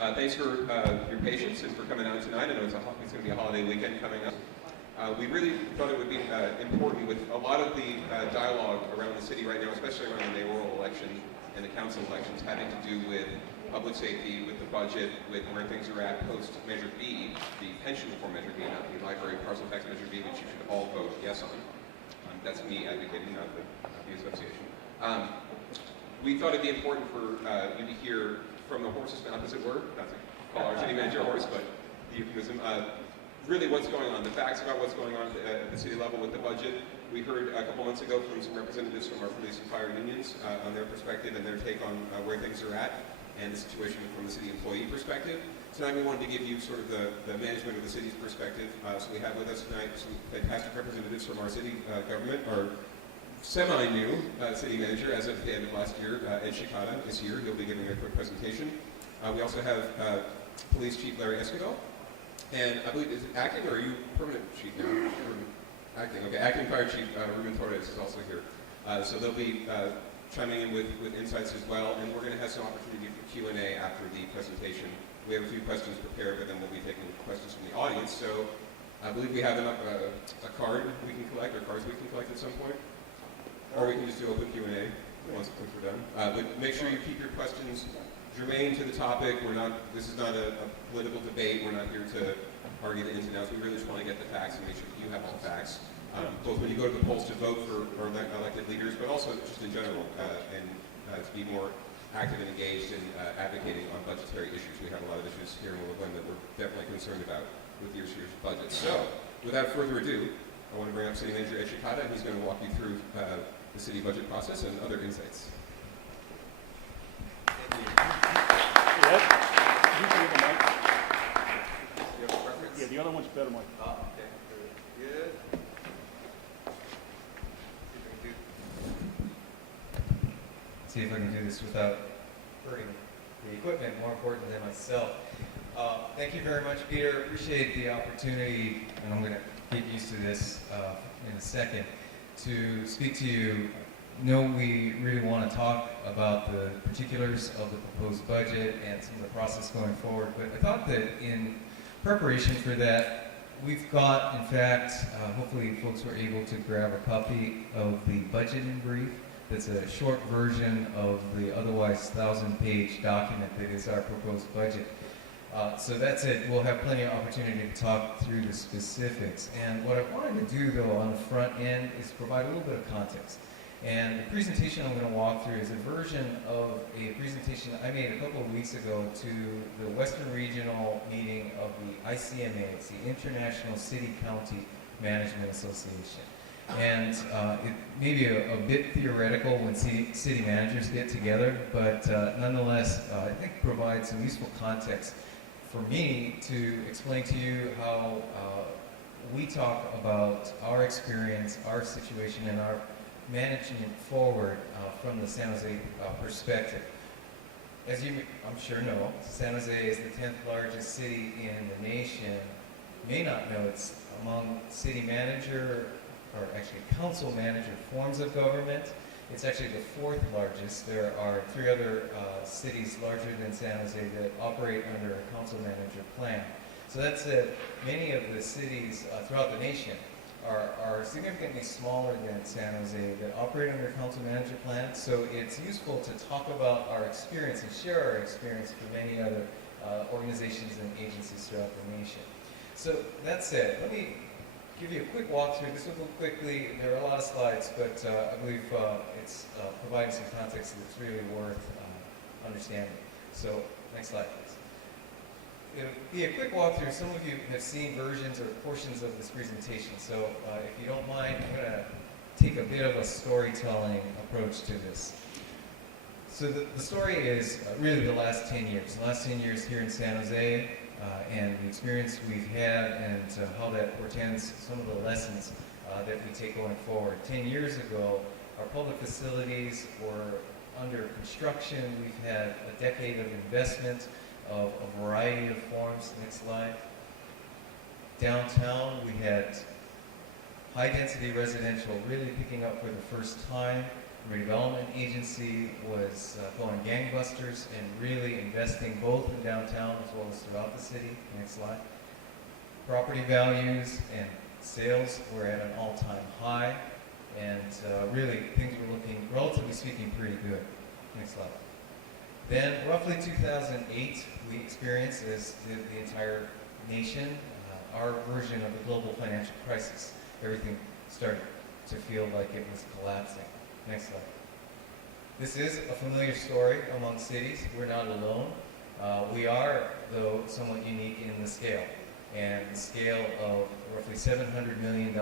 Thanks for your patience and for coming out tonight. I know it's going to be a holiday weekend coming up. We really thought it would be important with a lot of the dialogue around the city right now, especially around the mayoral election and the council elections, having to do with public safety, with the budget, with where things are at post Measure B, the pension reform Measure B, not the library parcel tax Measure B, which you should all vote yes on. That's me advocating, not the association. We thought it'd be important for you to hear from the horse's mouth, as it were, not to call our city manager a horse, but the euphemism, really what's going on, the facts about what's going on at the city level with the budget. We heard a couple months ago from some representatives from our police and fire unions on their perspective and their take on where things are at and the situation from the city employee perspective. Tonight we wanted to give you sort of the management of the city's perspective. So we have with us tonight some fantastic representatives from our city government. Our semi-new city manager as of the end of last year, Ed Shikata, is here. He'll be giving a quick presentation. We also have Police Chief Larry Escobar. And I believe, is it acting or are you permanent chief now? Acting, okay. Acting Fire Chief Ruben Torres is also here. So they'll be chiming in with insights as well. And we're going to have some opportunity for Q&A after the presentation. We have a few questions prepared, but then we'll be taking questions from the audience. So I believe we have a card we can collect, or cards we can collect at some point. Or we can just do open Q&A once we're done. But make sure you keep your questions germane to the topic. This is not a political debate. We're not here to argue the ins and outs. We really just want to get the facts and make sure that you have all the facts, both when you go to the polls to vote for our elected leaders, but also just in general, and to be more active and engaged in advocating on budgetary issues. We have a lot of issues here in Willow Glen that we're definitely concerned about with this year's budget. So, without further ado, I want to bring up City Manager Ed Shikata, and he's going to walk you through the city budget process and other insights. Thank you. Yep. You can get the mic. You have a preference? Yeah, the other one's better mic. Oh, okay. Good. See if I can do this without hurting the equipment, more important than myself. Thank you very much, Peter. Appreciate the opportunity, and I'm going to get used to this in a second, to speak to you. No, we really want to talk about the particulars of the proposed budget and some of the process going forward, but I thought that in preparation for that, we've got, in fact, hopefully folks were able to grab a copy of the budget in brief. That's a short version of the otherwise 1,000-page document that is our proposed budget. So that's it. We'll have plenty of opportunity to talk through the specifics. And what I wanted to do, though, on the front end is provide a little bit of context. And the presentation I'm going to walk through is a version of a presentation I made a couple of weeks ago to the Western Regional meeting of the ICMA. It's the International City County Management Association. And it may be a bit theoretical when city managers get together, but nonetheless, I think provides some useful context for me to explain to you how we talk about our experience, our situation, and our management forward from the San Jose perspective. As you, I'm sure, know, San Jose is the 10th largest city in the nation. You may not know it's among city manager, or actually council manager forms of government. It's actually the 4th largest. There are 3 other cities larger than San Jose that operate under a council manager plan. So that's it. Many of the cities throughout the nation are significantly smaller than San Jose that operate under council manager plans. So it's useful to talk about our experience and share our experience for many other organizations and agencies throughout the nation. So that's it. Let me give you a quick walkthrough. This will go quickly. There are a lot of slides, but I believe it's providing some context that's really worth understanding. So next slide, please. It'll be a quick walkthrough. Some of you have seen versions or portions of this presentation, so if you don't mind, I'm going to take a bit of a storytelling approach to this. So the story is really the last 10 years. The last 10 years here in San Jose, and the experience we've had and how that portends some of the lessons that we take going forward. 10 years ago, our public facilities were under construction. We've had a decade of investment of a variety of forms. Next slide. Downtown, we had high-density residential really picking up for the first time. redevelopment agency was going gangbusters and really investing both in downtown as well as throughout the city. Next slide. Property values and sales were at an all-time high, and really things were looking, relatively speaking, pretty good. Next slide. Then, roughly 2008, we experienced, as did the entire nation, our version of the global financial crisis. Everything started to feel like it was collapsing. Next slide. This is a familiar story among cities. We're not alone. We are, though, somewhat unique in the scale. And the scale of roughly $700 million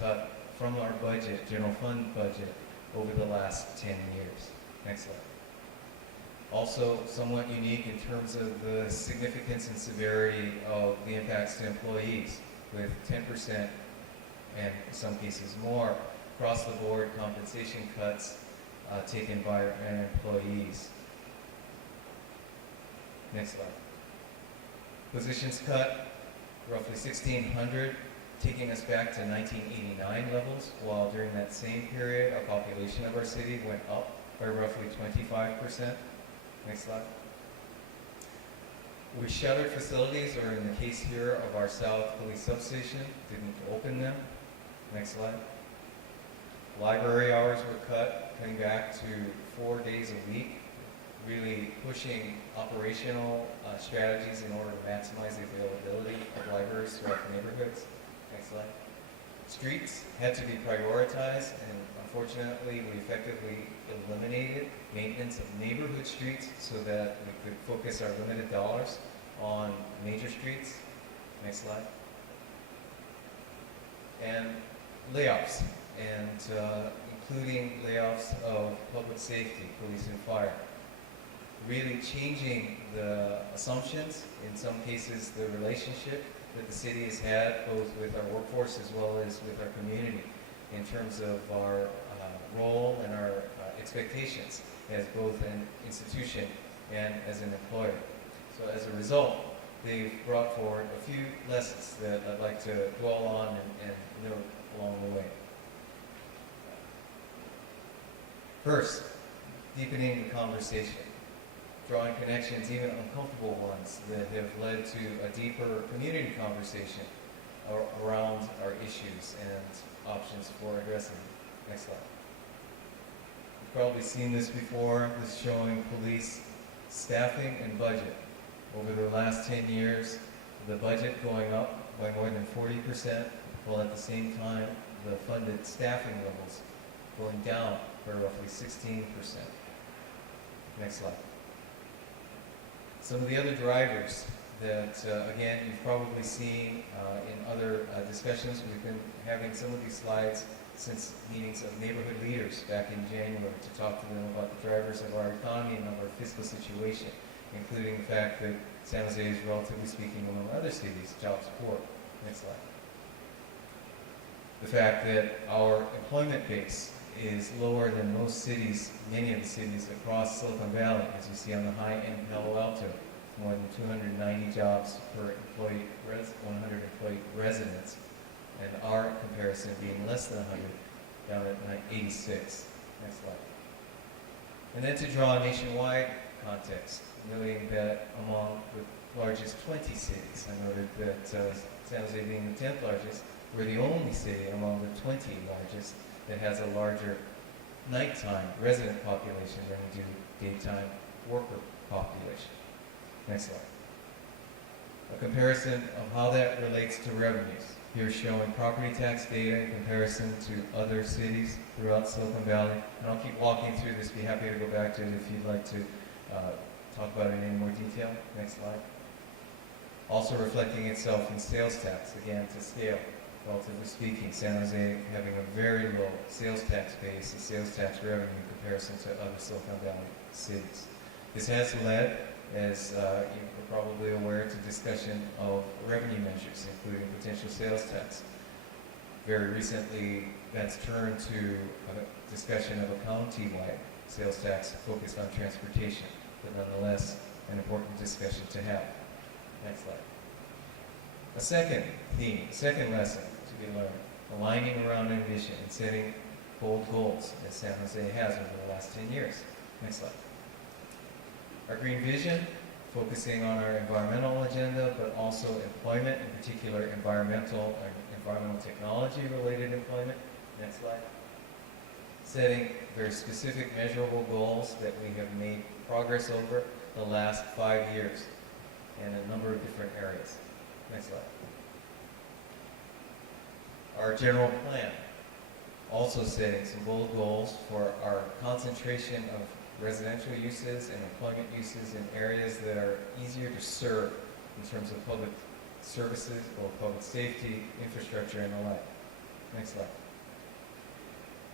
cut from our budget, general fund budget, over the last 10 years. Next slide. Also somewhat unique in terms of the significance and severity of the impacts to employees, with 10% and in some cases more across the board compensation cuts taken by our employees. Next slide. Positions cut, roughly 1,600, taking us back to 1989 levels, while during that same period, our population of our city went up by roughly 25%. Next slide. We shuttered facilities, or in the case here of our South Police Substation, didn't open them. Next slide. Library hours were cut, coming back to 4 days a week, really pushing operational strategies in order to maximize the availability of libraries throughout the neighborhoods. Next slide. Streets had to be prioritized, and unfortunately we effectively eliminated maintenance of neighborhood streets so that we could focus our limited dollars on major streets. Next slide. And layoffs, and including layoffs of public safety, police and fire. Really changing the assumptions, in some cases the relationship that the city has had both with our workforce as well as with our community in terms of our role and our expectations as both an institution and as an employer. So as a result, they've brought forward a few lessons that I'd like to dwell on and note along the way. First, deepening the conversation, drawing connections, even uncomfortable ones, that have led to a deeper community conversation around our issues and options for addressing them. Next slide. You've probably seen this before, this showing police staffing and budget. Over the last 10 years, the budget going up by more than 40%, while at the same time, the funded staffing levels going down by roughly 16%. Next slide. Some of the other drivers that, again, you've probably seen in other discussions. We've been having some of these slides since meetings of neighborhood leaders back in January to talk to them about the drivers of our economy and of our fiscal situation, including the fact that San Jose is, relatively speaking, among other cities, jobs poor. Next slide. The fact that our employment base is lower than most cities, many of the cities across Silicon Valley, as you see on the high end Palo Alto, more than 290 jobs per 100 employee residents, and our comparison being less than 100, down at 86. Next slide. And then to draw a nationwide context, noting that among the largest 20 cities, I noted that San Jose being the 10th largest, we're the only city among the 20 largest that has a larger nighttime resident population than we do daytime worker population. Next slide. A comparison of how that relates to revenues. Here showing property tax data in comparison to other cities throughout Silicon Valley. And I'll keep walking through this, be happy to go back to it if you'd like to talk about it in any more detail. Next slide. Also reflecting itself in sales tax, again to scale. Relatively speaking, San Jose having a very low sales tax base and sales tax revenue in comparison to other Silicon Valley cities. This has led, as you're probably aware, to discussion of revenue measures, including potential sales tax. Very recently, that's turned to a discussion of a county-wide sales tax focused on transportation, but nonetheless, an important discussion to have. Next slide. A second theme, second lesson to be learned, aligning around ambition and setting bold goals as San Jose has over the last 10 years. Next slide. Our green vision, focusing on our environmental agenda, but also employment, in particular environmental technology related employment. Next slide. Setting very specific measurable goals that we have made progress over the last 5 years in a number of different areas. Next slide. Our general plan, also setting some bold goals for our concentration of residential uses and employment uses in areas that are easier to serve in terms of public services or public safety, infrastructure, and the like. Next slide.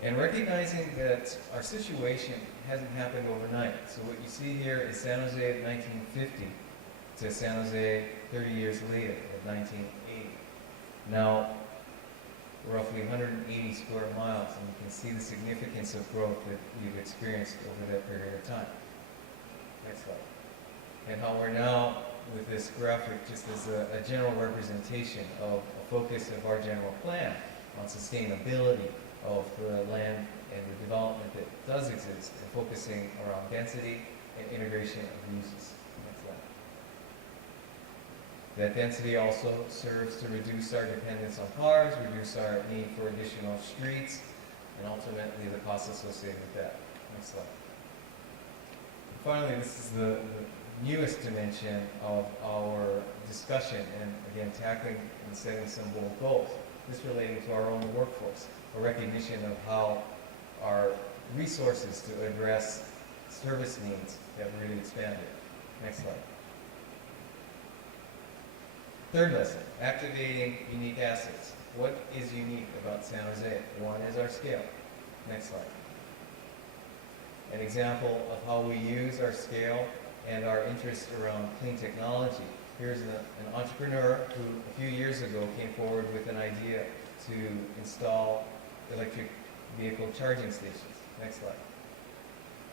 And recognizing that our situation hasn't happened overnight. So what you see here is San Jose of 1950 to San Jose 30 years later of 1980. Now, roughly 180 square miles, and you can see the significance of growth that we've experienced over that period of time. Next slide. And how we're now, with this graphic, just as a general representation of a focus of our general plan on sustainability of the land and the development that does exist, and focusing around density and integration of uses. Next slide. That density also serves to reduce our dependence on cars, reduce our need for additional streets, and ultimately the costs associated with that. Next slide. Finally, this is the newest dimension of our discussion, and again, tackling and setting some bold goals. This relating to our own workforce, a recognition of how our resources to address service needs have really expanded. Next slide. Third lesson, activating unique assets. What is unique about San Jose? One is our scale. Next slide. An example of how we use our scale and our interest around clean technology. Here's an entrepreneur who a few years ago came forward with an idea to install electric vehicle charging stations. Next slide.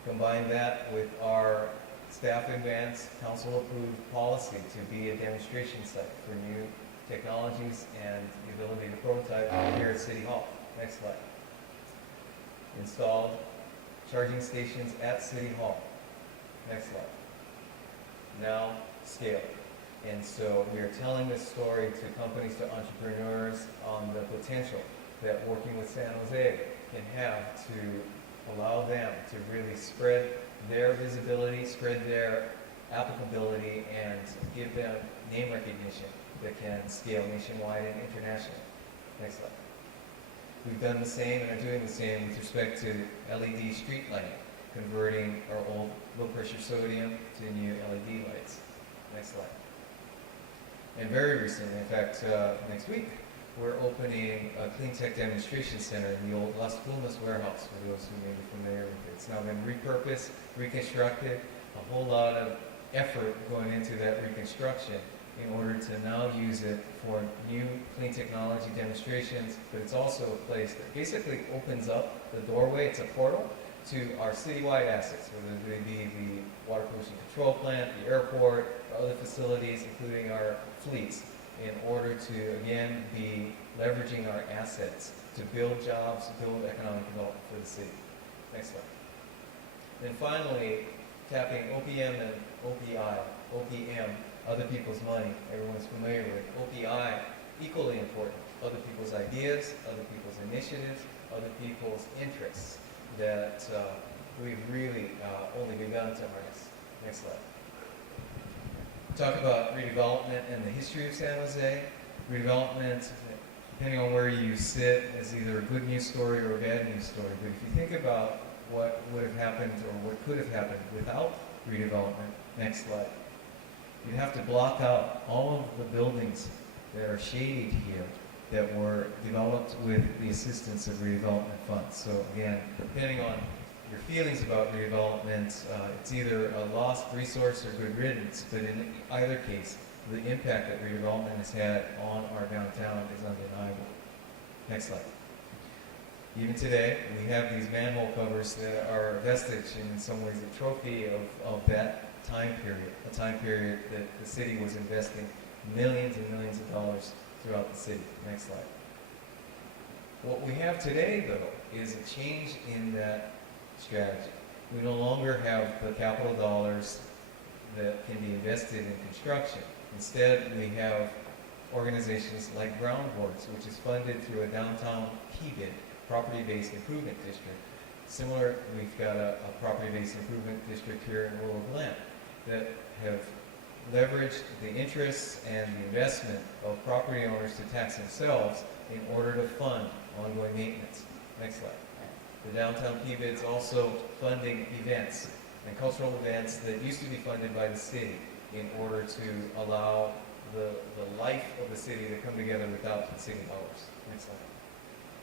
Combine that with our staff advanced, council approved policy to be a demonstration site for new technologies and the ability to prototype here at City Hall. Next slide. Installed charging stations at City Hall. Next slide. Now scale. And so we are telling this story to companies, to entrepreneurs on the potential that working with San Jose can have to allow them to really spread their visibility, spread their applicability, and give them name recognition that can scale nationwide and internationally. Next slide. We've done the same and are doing the same with respect to LED street lighting, converting our old low-pressure sodium to new LED lights. Next slide. And very recently, in fact, next week, we're opening a clean tech demonstration center in the old Las Plumas warehouse, for those who may be familiar with it. It's now been repurposed, reconstructed, a whole lot of effort going into that reconstruction in order to now use it for new clean technology demonstrations, but it's also a place that basically opens up the doorway, it's a portal, to our citywide assets, whether they be the water pollution control plant, the airport, other facilities, including our fleets, in order to, again, be leveraging our assets to build jobs, build economic development for the city. Next slide. And finally, tapping OPM and OPI, OPM, other people's money, everyone's familiar with. OPI, equally important, other people's ideas, other people's initiatives, other people's interests that we've really only begun to harness. Next slide. Talk about redevelopment and the history of San Jose. Redevelopment, depending on where you sit, is either a good news story or a bad news story. But if you think about what would have happened or what could have happened without redevelopment, next slide, you'd have to block out all of the buildings that are shaded here that were developed with the assistance of redevelopment funds. So again, depending on your feelings about redevelopment, it's either a lost resource or good riddance, but in either case, the impact that redevelopment has had on our downtown is undeniable. Next slide. Even today, we have these manhole covers that are a vestige, and in some ways a trophy of that time period, a time period that the city was investing millions and millions of dollars throughout the city. Next slide. What we have today, though, is a change in that strategy. We no longer have the capital dollars that can be invested in construction. Instead, we have organizations like Ground Boards, which is funded through a downtown PBID, property-based improvement district. Similar, we've got a property-based improvement district here in Willow Glen that have leveraged the interests and the investment of property owners to tax themselves in order to fund ongoing maintenance. Next slide. The downtown PBID is also funding events and cultural events that used to be funded by the city in order to allow the life of the city to come together without the city dollars. Next slide.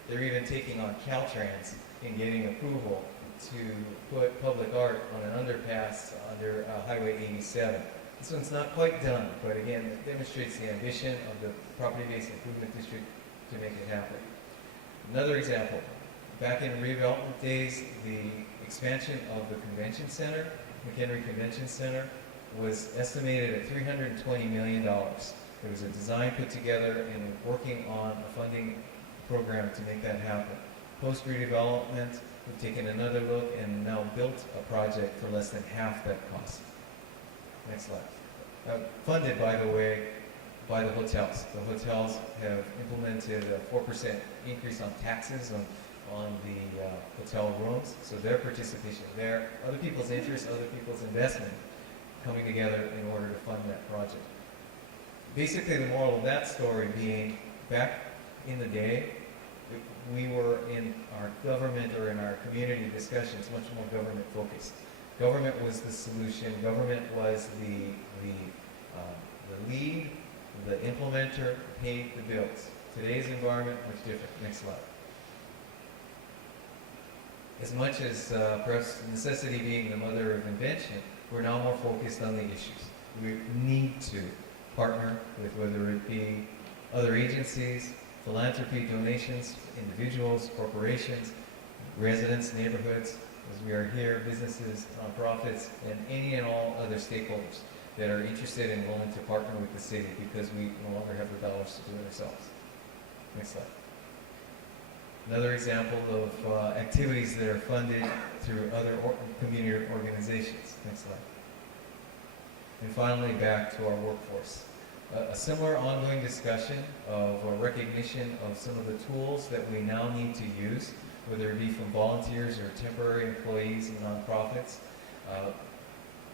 They're even taking on Caltrans in getting approval to put public art on an underpass under Highway 87. This one's not quite done, but again, it demonstrates the ambition of the property-based improvement district to make it happen. Another example, back in redevelopment days, the expansion of the convention center, McHenry Convention Center, was estimated at $320 million. There was a design put together and working on a funding program to make that happen. Post redevelopment, we've taken another look and now built a project for less than half that cost. Next slide. Funded, by the way, by the hotels. The hotels have implemented a 4% increase on taxes on the hotel rooms, so their participation there, other people's interest, other people's investment coming together in order to fund that project. Basically, the moral of that story being, back in the day, we were in our government or in our community discussions much more government focused. Government was the solution. Government was the lead, the implementer, paid the bills. Today's environment, much different. Next slide. As much as perhaps necessity being the mother of invention, we're now more focused on the issues. We need to partner with whether it be other agencies, philanthropy, donations, individuals, corporations, residents, neighborhoods, as we are here, businesses, nonprofits, and any and all other stakeholders that are interested and willing to partner with the city because we no longer have the dollars to do it ourselves. Next slide. Another example of activities that are funded through other community organizations. Next slide. And finally, back to our workforce. A similar ongoing discussion of a recognition of some of the tools that we now need to use, whether it be from volunteers or temporary employees and nonprofits,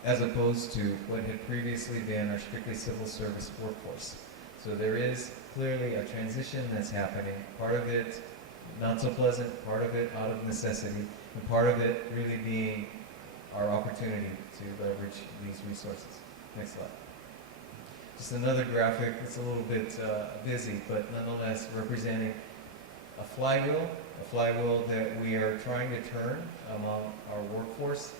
as opposed to what had previously been our strictly civil service workforce. So there is clearly a transition that's happening, part of it not so pleasant, part of it out of necessity, and part of it really being our opportunity to leverage these resources. Next slide. Just another graphic. It's a little bit busy, but nonetheless representing a flywheel that we are trying to turn among our workforce,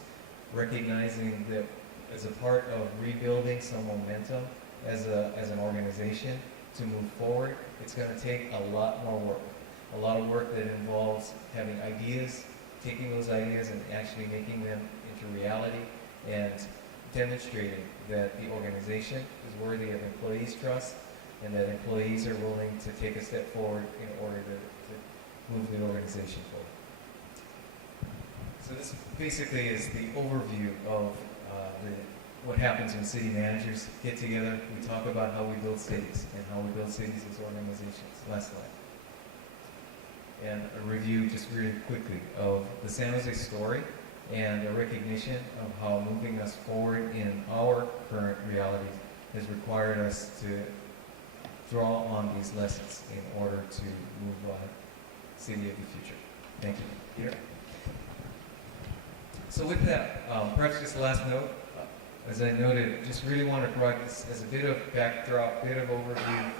recognizing that as a part of rebuilding some momentum as an organization to move forward, it's going to take a lot more work. A lot of work that involves having ideas, taking those ideas and actually making them into reality, and demonstrating that the organization is worthy of employees' trust and that employees are willing to take a step forward in order to move the organization forward. So this basically is the overview of what happens when city managers get together. We talk about how we build cities and how we build cities as organizations. Last slide. And a review just really quickly of the San Jose story and a recognition of how moving us forward in our current reality has required us to draw on these lessons in order to move on city of the future. Thank you. Peter? So with that, perhaps just the last note, as I noted, just really want to provide this as a bit of backdrop, bit of overview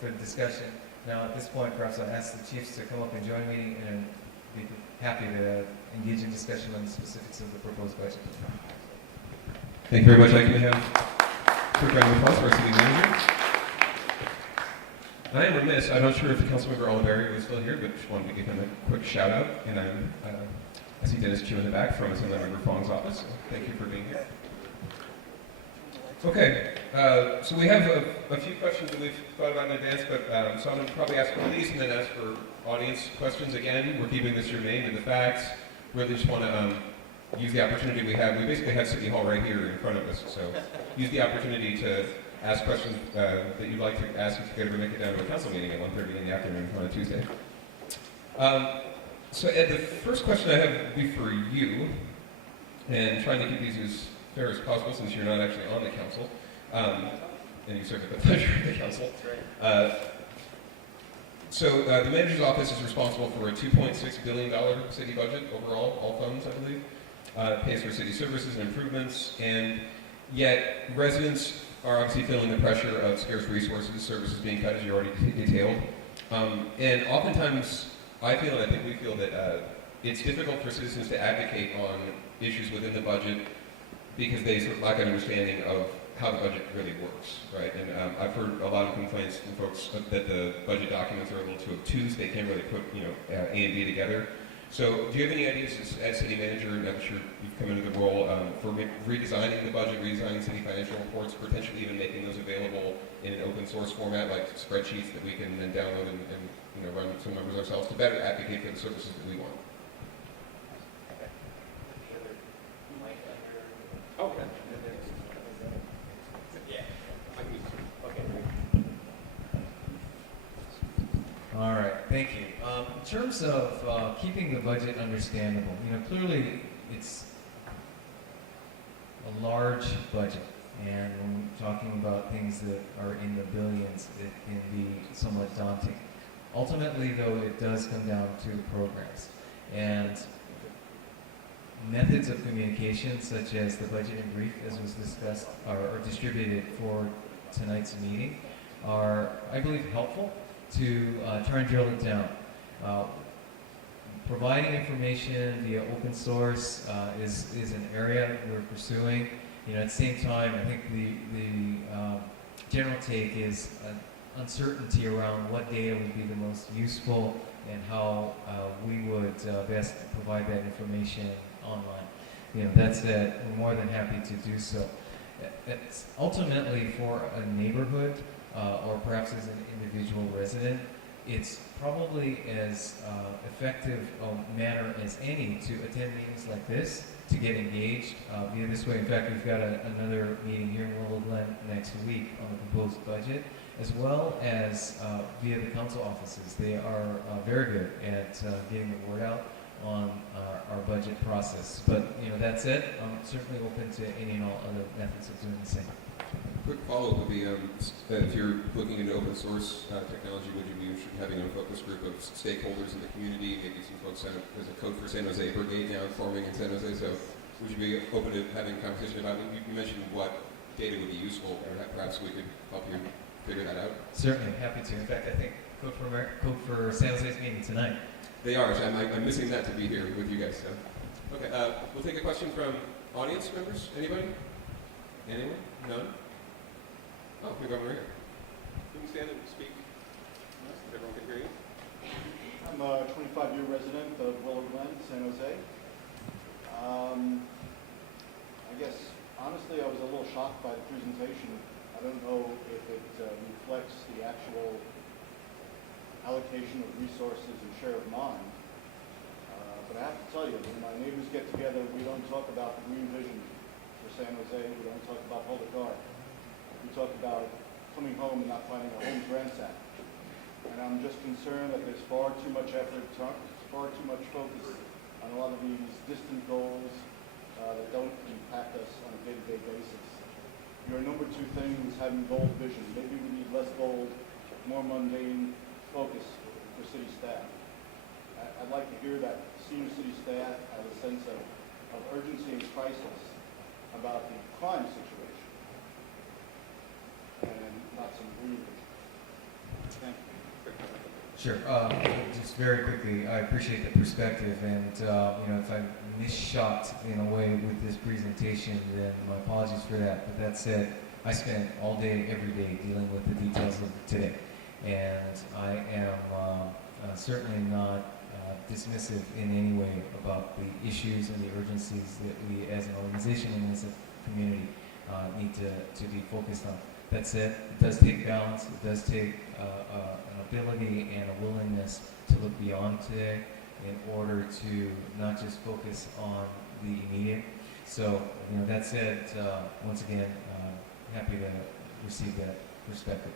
for the discussion. Now at this point, perhaps I'll ask the chiefs to come up and join me and be happy to engage in discussion on the specifics of the proposed budget. Thank you very much. I'd like to have a quick round of applause for our city manager. And I am remiss, I'm not sure if Councilmember Oliveri was still here, but just wanted to give him a quick shout out. And I see Dennis Chu in the back from Assembly Member Fong's office, so thank you for being here. Okay, so we have a few questions that we've thought about in advance, but so I'm going to probably ask police and then ask for audience questions again. We're keeping this germane to the facts. Really just want to use the opportunity we have. We basically have City Hall right here in front of us, so use the opportunity to ask questions that you'd like to ask if you could ever make it down to a council meeting at 1:30 in the afternoon on a Tuesday. So Ed, the first question I have would be for you, and trying to keep these as fair as possible since you're not actually on the council, and you serve at the pleasure of the council. So the manager's office is responsible for a $2.6 billion city budget overall, all funds, I believe. Pays for city services and improvements, and yet residents are obviously feeling the pressure of scarce resources, services being cut, as you already detailed. And oftentimes, I feel, and I think we feel, that it's difficult for citizens to advocate on issues within the budget because they sort of lack an understanding of how the budget really works, right? And I've heard a lot of complaints from folks that the budget documents are a little too obtuse. They can't really put, A and B together. So do you have any ideas as city manager, and I'm sure you've come into the role, for redesigning the budget, redesigning city financial reports, potentially even making those available in an open source format like spreadsheets that we can then download and run some numbers ourselves to better advocate for the services that we want? Oh, okay. All right, thank you. In terms of keeping the budget understandable, clearly it's a large budget, and when we're talking about things that are in the billions, it can be somewhat daunting. Ultimately, though, it does come down to programs and methods of communication, such as the budget in brief, as was discussed or distributed for tonight's meeting, are, I believe, helpful to try and drill it down. Providing information via open source is an area we're pursuing. At the same time, I think the general take is uncertainty around what data would be the most useful and how we would best provide that information online. That said, we're more than happy to do so. It's ultimately for a neighborhood or perhaps as an individual resident, it's probably as effective a manner as any to attend meetings like this, to get engaged via this way. In fact, we've got another meeting here in Willow Glen next week on the proposed budget, as well as via the council offices. They are very good at getting the word out on our budget process. But that said, I'm certainly open to any and all other methods of doing the same. Quick follow-up would be, if you're looking into open source technology, would you be interested in having a focus group of stakeholders in the community, maybe some folks, there's a Code for San Jose Brigade now forming in San Jose, so would you be open to having a conversation about it? You mentioned what data would be useful, or perhaps we could help you figure that out? Certainly, happy to. In fact, I think Code for San Jose's meeting tonight. They are, so I'm missing that to be here with you guys, so. Okay, we'll take a question from audience members. Anybody? Anyone? None? Oh, we've got one right here. Can you stand and speak? Everyone can hear you. I'm a 25-year resident of Willow Glen, San Jose. I guess, honestly, I was a little shocked by the presentation. I don't know if it reflects the actual allocation of resources and share of mind. But I have to tell you, when my neighbors get together, we don't talk about the green vision for San Jose. We don't talk about public art. We talk about coming home and not finding our homes ransacked. And I'm just concerned that there's far too much effort, far too much focus on a lot of these distant goals that don't impact us on a day-to-day basis. Your number two thing is having bold vision. Maybe we need less bold, more mundane focus for city staff. I'd like to hear that senior city staff has a sense of urgency and crisis about the crime situation. And not some green vision. Thank you. Sure. Just very quickly, I appreciate the perspective, and if I misshot in a way with this presentation, then my apologies for that. But that said, I spend all day, every day, dealing with the details of today, and I am certainly not dismissive in any way about the issues and the urgencies that we, as an organization and as a community, need to be focused on. That said, it does take balance, it does take an ability and a willingness to look beyond today in order to not just focus on the immediate. So, that said, once again, happy to receive that perspective.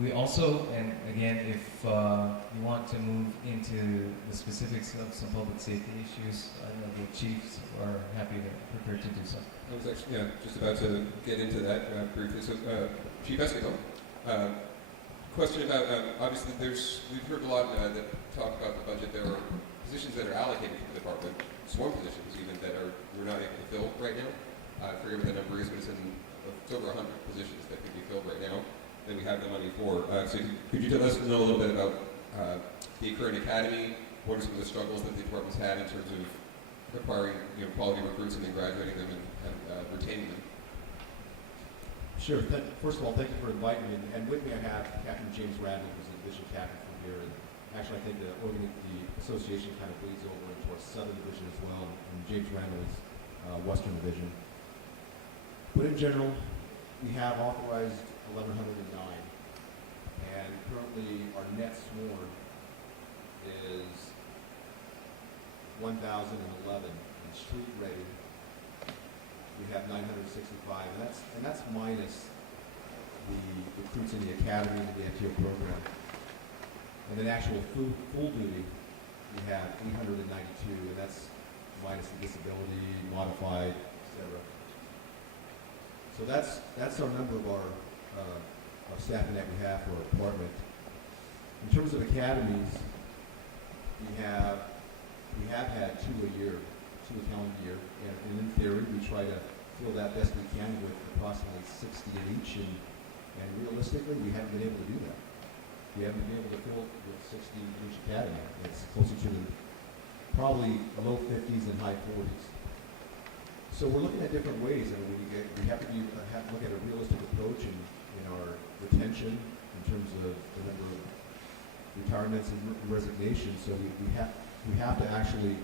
We also, and again, if you want to move into the specifics of some public safety issues, I know the chiefs are prepared to do so. I was actually just about to get into that briefly. So, Chief Escudero, question about, obviously we've heard a lot that talk about the budget. There are positions that are allocated to the department, sworn positions even, that we're not able to fill right now. I forget what the number is, but it's over 100 positions that could be filled right now that we have the money for. So could you tell us know a little bit about the current academy? What are some of the struggles that the department's had in terms of acquiring quality recruits and then graduating them and retaining them? Sure. First of all, thank you for inviting me. And with me I have Captain James Radley, who's a division captain from here. And actually, I think the association kind of bleeds over into our Southern Division as well. And James Radley is Western Division. But in general, we have authorized 1,109. And currently, our net sworn is 1,011. And street ready, we have 965, and that's minus the recruits in the academy and the FTO program. And then actual full duty, we have 892, and that's minus the disability, modified, etc. So that's our number of our staffing that we have for our department. In terms of academies, we have had two a calendar year, and in theory, we try to fill that best we can with approximately 60 in each, and realistically, we haven't been able to do that. We haven't been able to fill with 60 in each academy. It's closer to probably low 50s and high 40s. So we're looking at different ways, and we have to look at a realistic approach in our retention in terms of the number of retirements and resignations. So we have to actually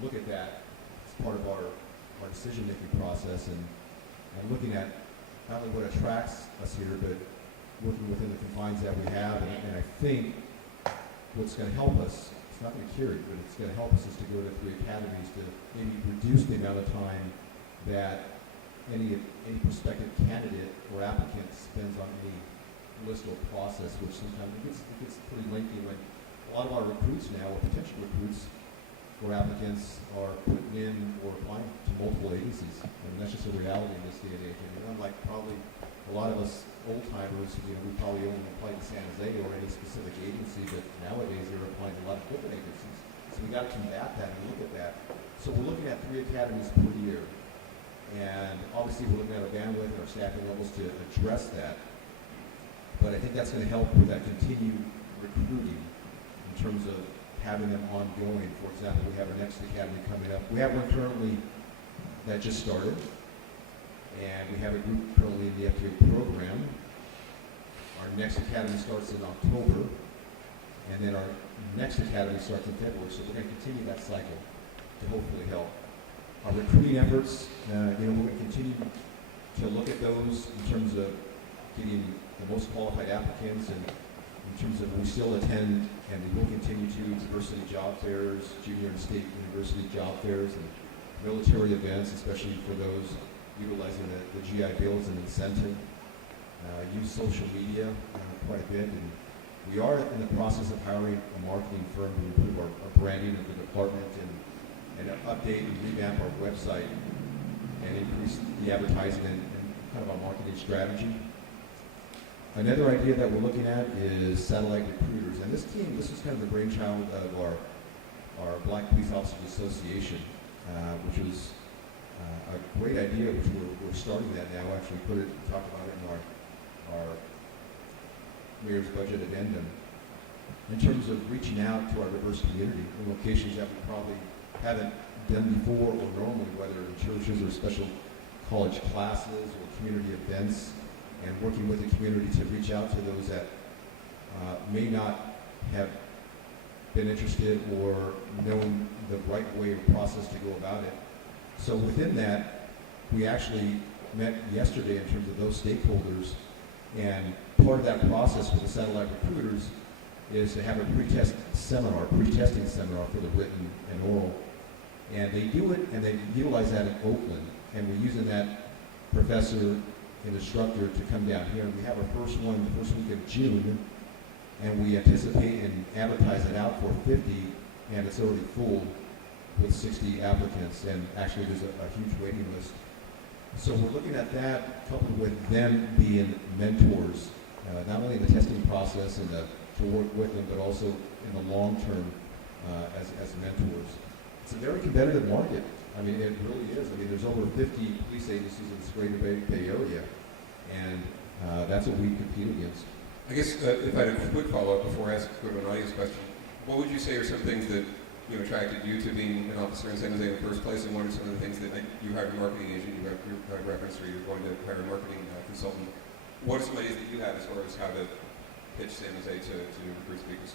look at that as part of our decision-making process and looking at not only what attracts us here, but working within the confines that we have. And I think what's going to help us, it's not going to cure it, but it's going to help us is to go to 3 academies to maybe reduce the amount of time that any prospective candidate or applicant spends on any list or process, which sometimes it gets pretty lengthy when a lot of our recruits now, or potential recruits or applicants, are putting in or applying to multiple agencies. I mean, that's just a reality in this day and age. I mean, unlike probably a lot of us old-timers, we probably only apply to San Jose or any specific agency, but nowadays they're applying to a lot of different agencies. So we got to combat that and look at that. So we're looking at 3 academies per year. And obviously we're looking at our bandwidth and our staffing levels to address that. But I think that's going to help with that continued recruiting in terms of having them ongoing. For example, we have our next academy coming up. We have one currently that just started, and we have a group currently in the FTA program. Our next academy starts in October, and then our next academy starts in February. So we're going to continue that cycle to hopefully help. Our recruiting efforts, we're going to continue to look at those in terms of getting the most qualified applicants, and in terms of we still attend and we will continue to diversity job fairs, junior and state university job fairs, and military events, especially for those utilizing the GI Bill as an incentive. Use social media quite a bit, and we are in the process of hiring a marketing firm to improve our branding of the department and update and revamp our website and increase the advertising and kind of our marketing strategy. Another idea that we're looking at is satellite recruiters, and this was kind of the brainchild of our Black Police Officers Association, which was a great idea, which we're starting that now. Actually, talked about it in our mayor's budget addendum. In terms of reaching out to our diverse community in locations that we probably haven't done before or normally, whether in churches or special college classes or community events, and working with the community to reach out to those that may not have been interested or known the right way or process to go about it. So within that, we actually met yesterday in terms of those stakeholders, and part of that process with the satellite recruiters is to have a pre-testing seminar for the written and oral. And they do it, and they utilize that in Oakland, and we're using that professor and instructor to come down here. And we have our first one the first week of June, and we anticipate and advertise it out for 50, and it's already full with 60 applicants, and actually there's a huge waiting list. So we're looking at that coupled with them being mentors, not only in the testing process and to work with them, but also in the long term as mentors. It's a very competitive market. I mean, it really is. I mean, there's over 50 police agencies in this greater Bay Area, and that's what we compete against. I guess if I had a quick follow-up before I ask an audience question, what would you say are some things that attracted you to being an officer in San Jose in the first place, and what are some of the things that you hired a marketing agent, you have reference, or you're going to hire a marketing consultant? What are some ideas that you have as far as how to pitch San Jose to recruit speakers?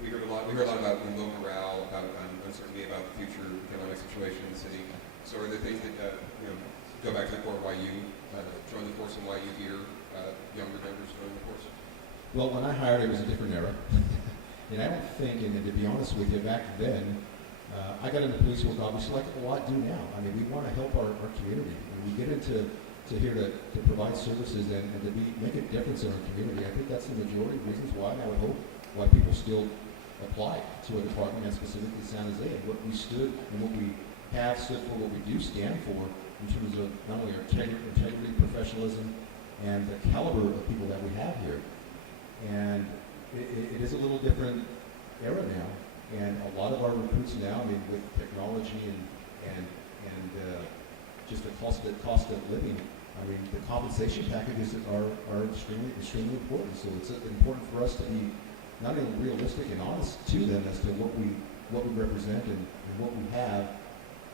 We heard a lot about low morale, about uncertainty about the future economic situation in the city. So are there things that go back to the core why you joined the force and why you hear younger members join the force? Well, when I hired, it was a different era. And I don't think, and to be honest with you, back then, I got into police work obviously like a lot do now. I mean, we want to help our community. And we get into here to provide services and to make a difference in our community. I think that's the majority of reasons why, and I would hope, why people still apply to a department, and specifically San Jose, and what we stood and what we have stood for, what we do stand for in terms of not only our integrity, professionalism, and the caliber of people that we have here. And it is a little different era now, and a lot of our recruits now, I mean, with technology and just the cost of living, I mean, the compensation packages are extremely important. So it's important for us to be not only realistic and honest to them as to what we represent and what we have,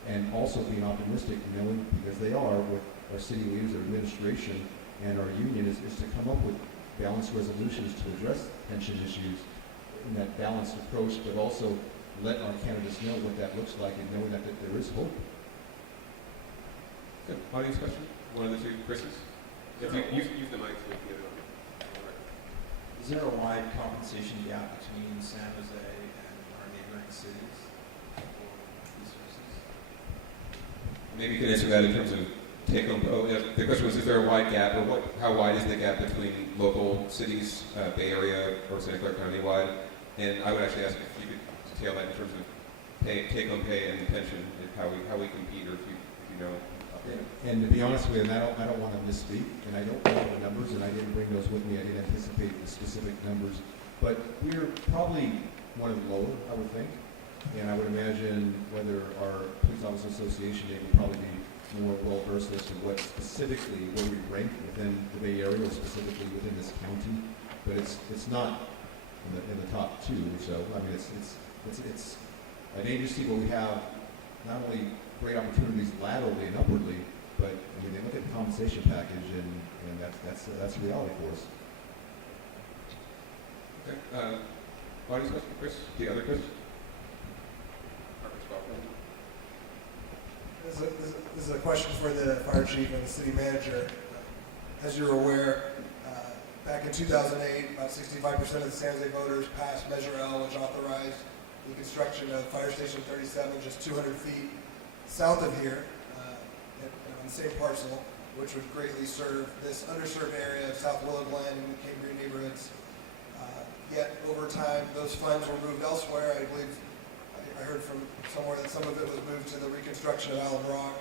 and also being optimistic, knowing, because they are, with our city leaders, our administration, and our union, is to come up with balanced resolutions to address pension issues in that balanced approach, but also let our candidates know what that looks like, and knowing that there is hope. Good. Audience question? One of the two, Chris's? If you use the mic so we can get it on. Is there a wide compensation gap between San Jose and our neighboring cities for these services? Maybe you could answer that in terms of take-home. The question was, is there a wide gap, or how wide is the gap between local cities, Bay Area or Santa Clara County wide? And I would actually ask if you could detail that in terms of take-home pay and pension, and how we compete, or if you know. And to be honest with you, I don't want to misspeak, and I don't know the numbers, and I didn't bring those with me. I didn't anticipate the specific numbers, but we're probably one of the lower, I would think. And I would imagine whether our Police Officers Association, they would probably be more well-versed as to what specifically, where we rank within the Bay Area, or specifically within this county. But it's not in the top two. So I mean, it's an agency where we have not only great opportunities laterally and upwardly, but I mean, they look at the compensation package, and that's a reality for us. Okay. Audience question, Chris? The other Chris? This is a question for the fire chief and the city manager. As you're aware, back in 2008, about 65% of the San Jose voters passed Measure L, which authorized the construction of Fire Station 37 just 200 feet south of here, on the same parcel, which would greatly serve this underserved area of South Willow Glen and the Green neighborhoods. Yet, over time, those funds were moved elsewhere. I heard from somewhere that some of it was moved to the reconstruction of Island Rock.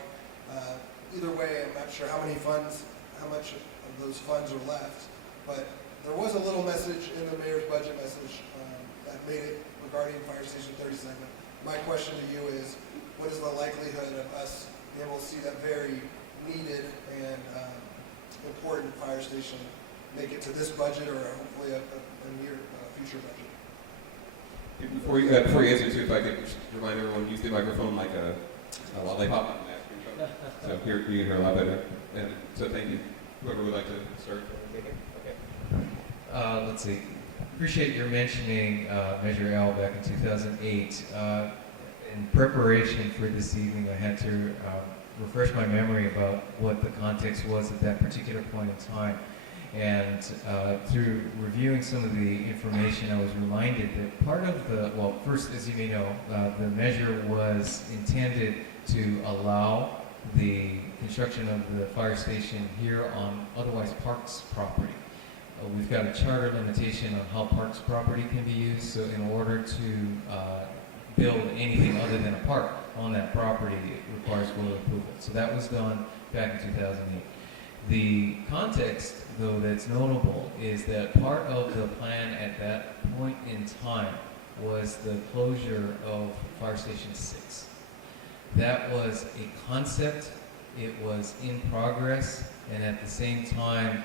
Either way, I'm not sure how much of those funds are left, but there was a little message in the mayor's budget message that made it regarding Fire Station 37. My question to you is, what is the likelihood of us being able to see that very needed and important fire station make it to this budget, or hopefully a near future budget? Before you answer, too, if I could just remind everyone, use the microphone like a lollipop. So here you can hear a lot better. And so thank you. Whoever would like to start. Okay. Let's see. Appreciate your mentioning Measure L back in 2008. In preparation for this evening, I had to refresh my memory about what the context was at that particular point in time. And through reviewing some of the information, I was reminded that part of the, well, first, as you may know, the measure was intended to allow the construction of the fire station here on otherwise Parks property. We've got a charter limitation on how Parks property can be used, so in order to build anything other than a park on that property, it requires board approval. So that was done back in 2008. The context, though, that's notable is that part of the plan at that point in time was the closure of Fire Station 6. That was a concept, it was in progress, and at the same time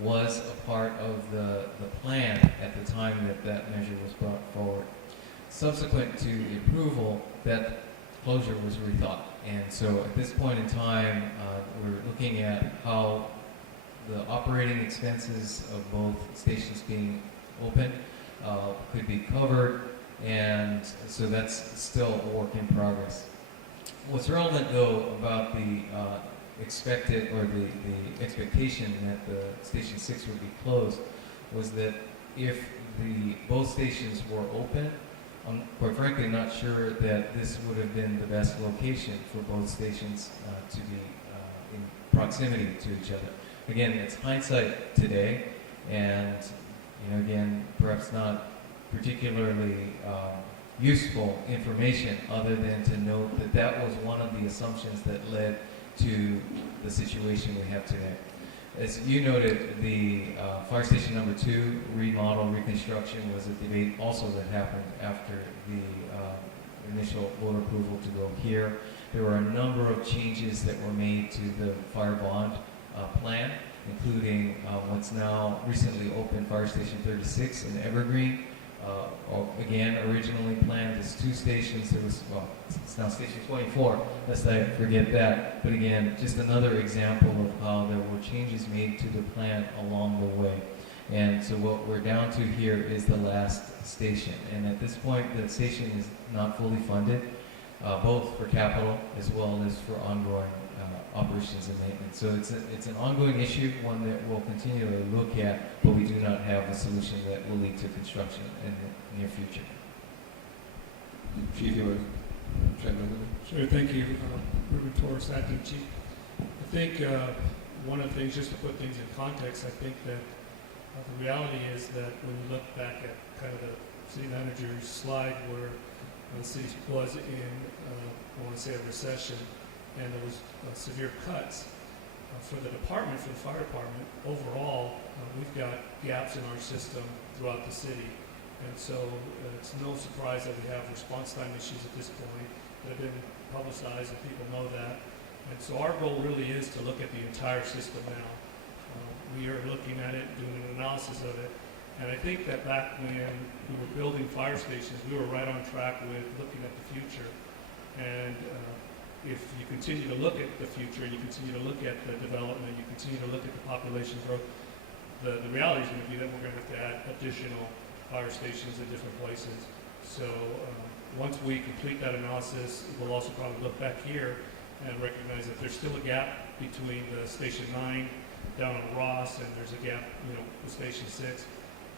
was a part of the plan at the time that that measure was brought forward. Subsequent to the approval, that closure was rethought. And so at this point in time, we're looking at how the operating expenses of both stations being open could be covered, and so that's still a work in progress. What's relevant, though, about the expected, or the expectation that the Station 6 would be closed, was that if both stations were open, I'm quite frankly not sure that this would have been the best location for both stations to be in proximity to each other. Again, it's hindsight today, and again, perhaps not particularly useful information, other than to note that that was one of the assumptions that led to the situation we have today. As you noted, the fire station number 2 remodel reconstruction was a debate also that happened after the initial board approval to go here. There were a number of changes that were made to the fire bond plan, including what's now recently opened Fire Station 36 in Evergreen. Again, originally planned as 2 stations. There was, well, it's now Station 24, lest I forget that. But again, just another example of how there were changes made to the plan along the way. And so what we're down to here is the last station. And at this point, the station is not fully funded, both for capital as well as for ongoing operations and maintenance. So it's an ongoing issue, one that we'll continually look at, but we do not have a solution that will lead to construction in the near future. Chief, you want to chime in? Sure, thank you. Ruben Torres, Acting Chief. I think one of the things, just to put things in context, I think that the reality is that when you look back at kind of the city manager's slide where the city was in, I want to say, a recession, and there was severe cuts for the department, for the fire department. Overall, we've got gaps in our system throughout the city, and so it's no surprise that we have response time issues at this point that have been publicized, and people know that. And so our goal really is to look at the entire system now. We are looking at it, doing an analysis of it, and I think that back when we were building fire stations, we were right on track with looking at the future. And if you continue to look at the future, you continue to look at the development, you continue to look at the population growth, the reality is going to be that we're going to have to add additional fire stations in different places. So once we complete that analysis, we'll also probably look back here and recognize that there's still a gap between the Station 9 down on Ross, and there's a gap, with Station 6.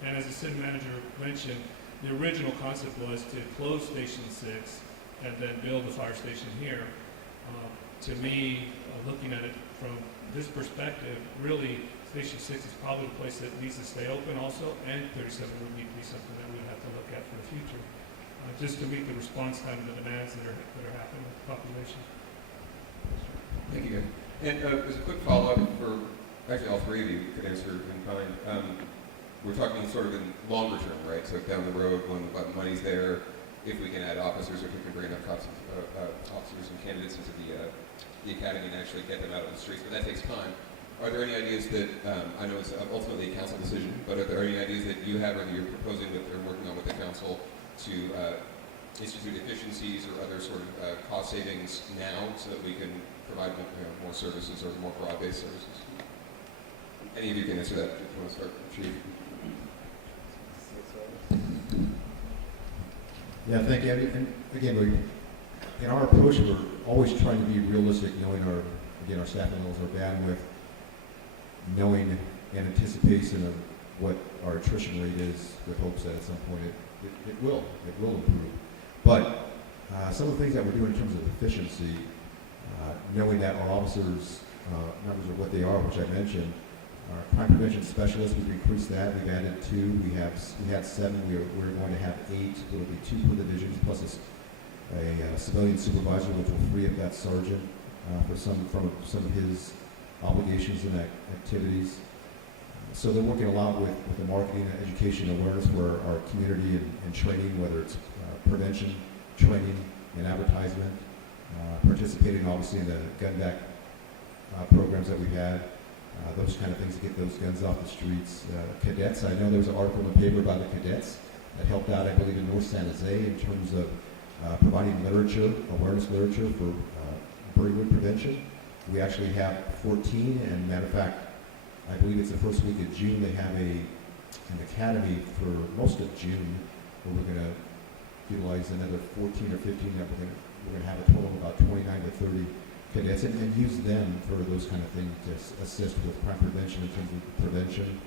And as the city manager mentioned, the original concept was to close Station 6 and then build the fire station here. To me, looking at it from this perspective, really Station 6 is probably the place that needs to stay open also, and 37 would need to be something that we would have to look at for the future, just to meet the response time and the demands that are happening with the population. Thank you, guys. And as a quick follow-up for, actually all three of you could answer in kind. We're talking sort of in longer term, right? So down the road when the money's there, if we can add officers, if we can bring enough officers and candidates into the academy and actually get them out on the streets, but that takes time. Are there any ideas that, I know it's ultimately a council decision, but are there any ideas that you have or that you're proposing with or working on with the council to institute efficiencies or other sort of cost savings now so that we can provide more services or more broad-based services? Any of you can answer that if you want to start, Chief. Yeah, thank you. And again, we in our approach, we're always trying to be realistic, knowing our staffing levels, our bandwidth, knowing in anticipation of what our attrition rate is, with hopes that at some point it will improve. But some of the things that we're doing in terms of efficiency, knowing that our officers' numbers are what they are, which I mentioned, our crime prevention specialists, we've increased that. We've added 2. We had 7. We're going to have 8. It'll be 2 per division plus a civilian supervisor, which will free up that sergeant for some of his obligations and activities. So they're working a lot with the marketing and education awareness for our community and training, whether it's prevention, training, and advertisement, participating obviously in the gun back programs that we've had, those kind of things to get those guns off the streets. Cadets, I know there was an article in the paper about the cadets that helped out, I believe, in North San Jose in terms of providing literature, awareness literature for burglary prevention. We actually have 14, and matter of fact, I believe it's the first week of June, they have an academy for most of June where we're going to utilize another 14 or 15 that we're going to have a total of about 29 to 30 cadets and use them for those kind of things to assist with crime prevention in terms of prevention.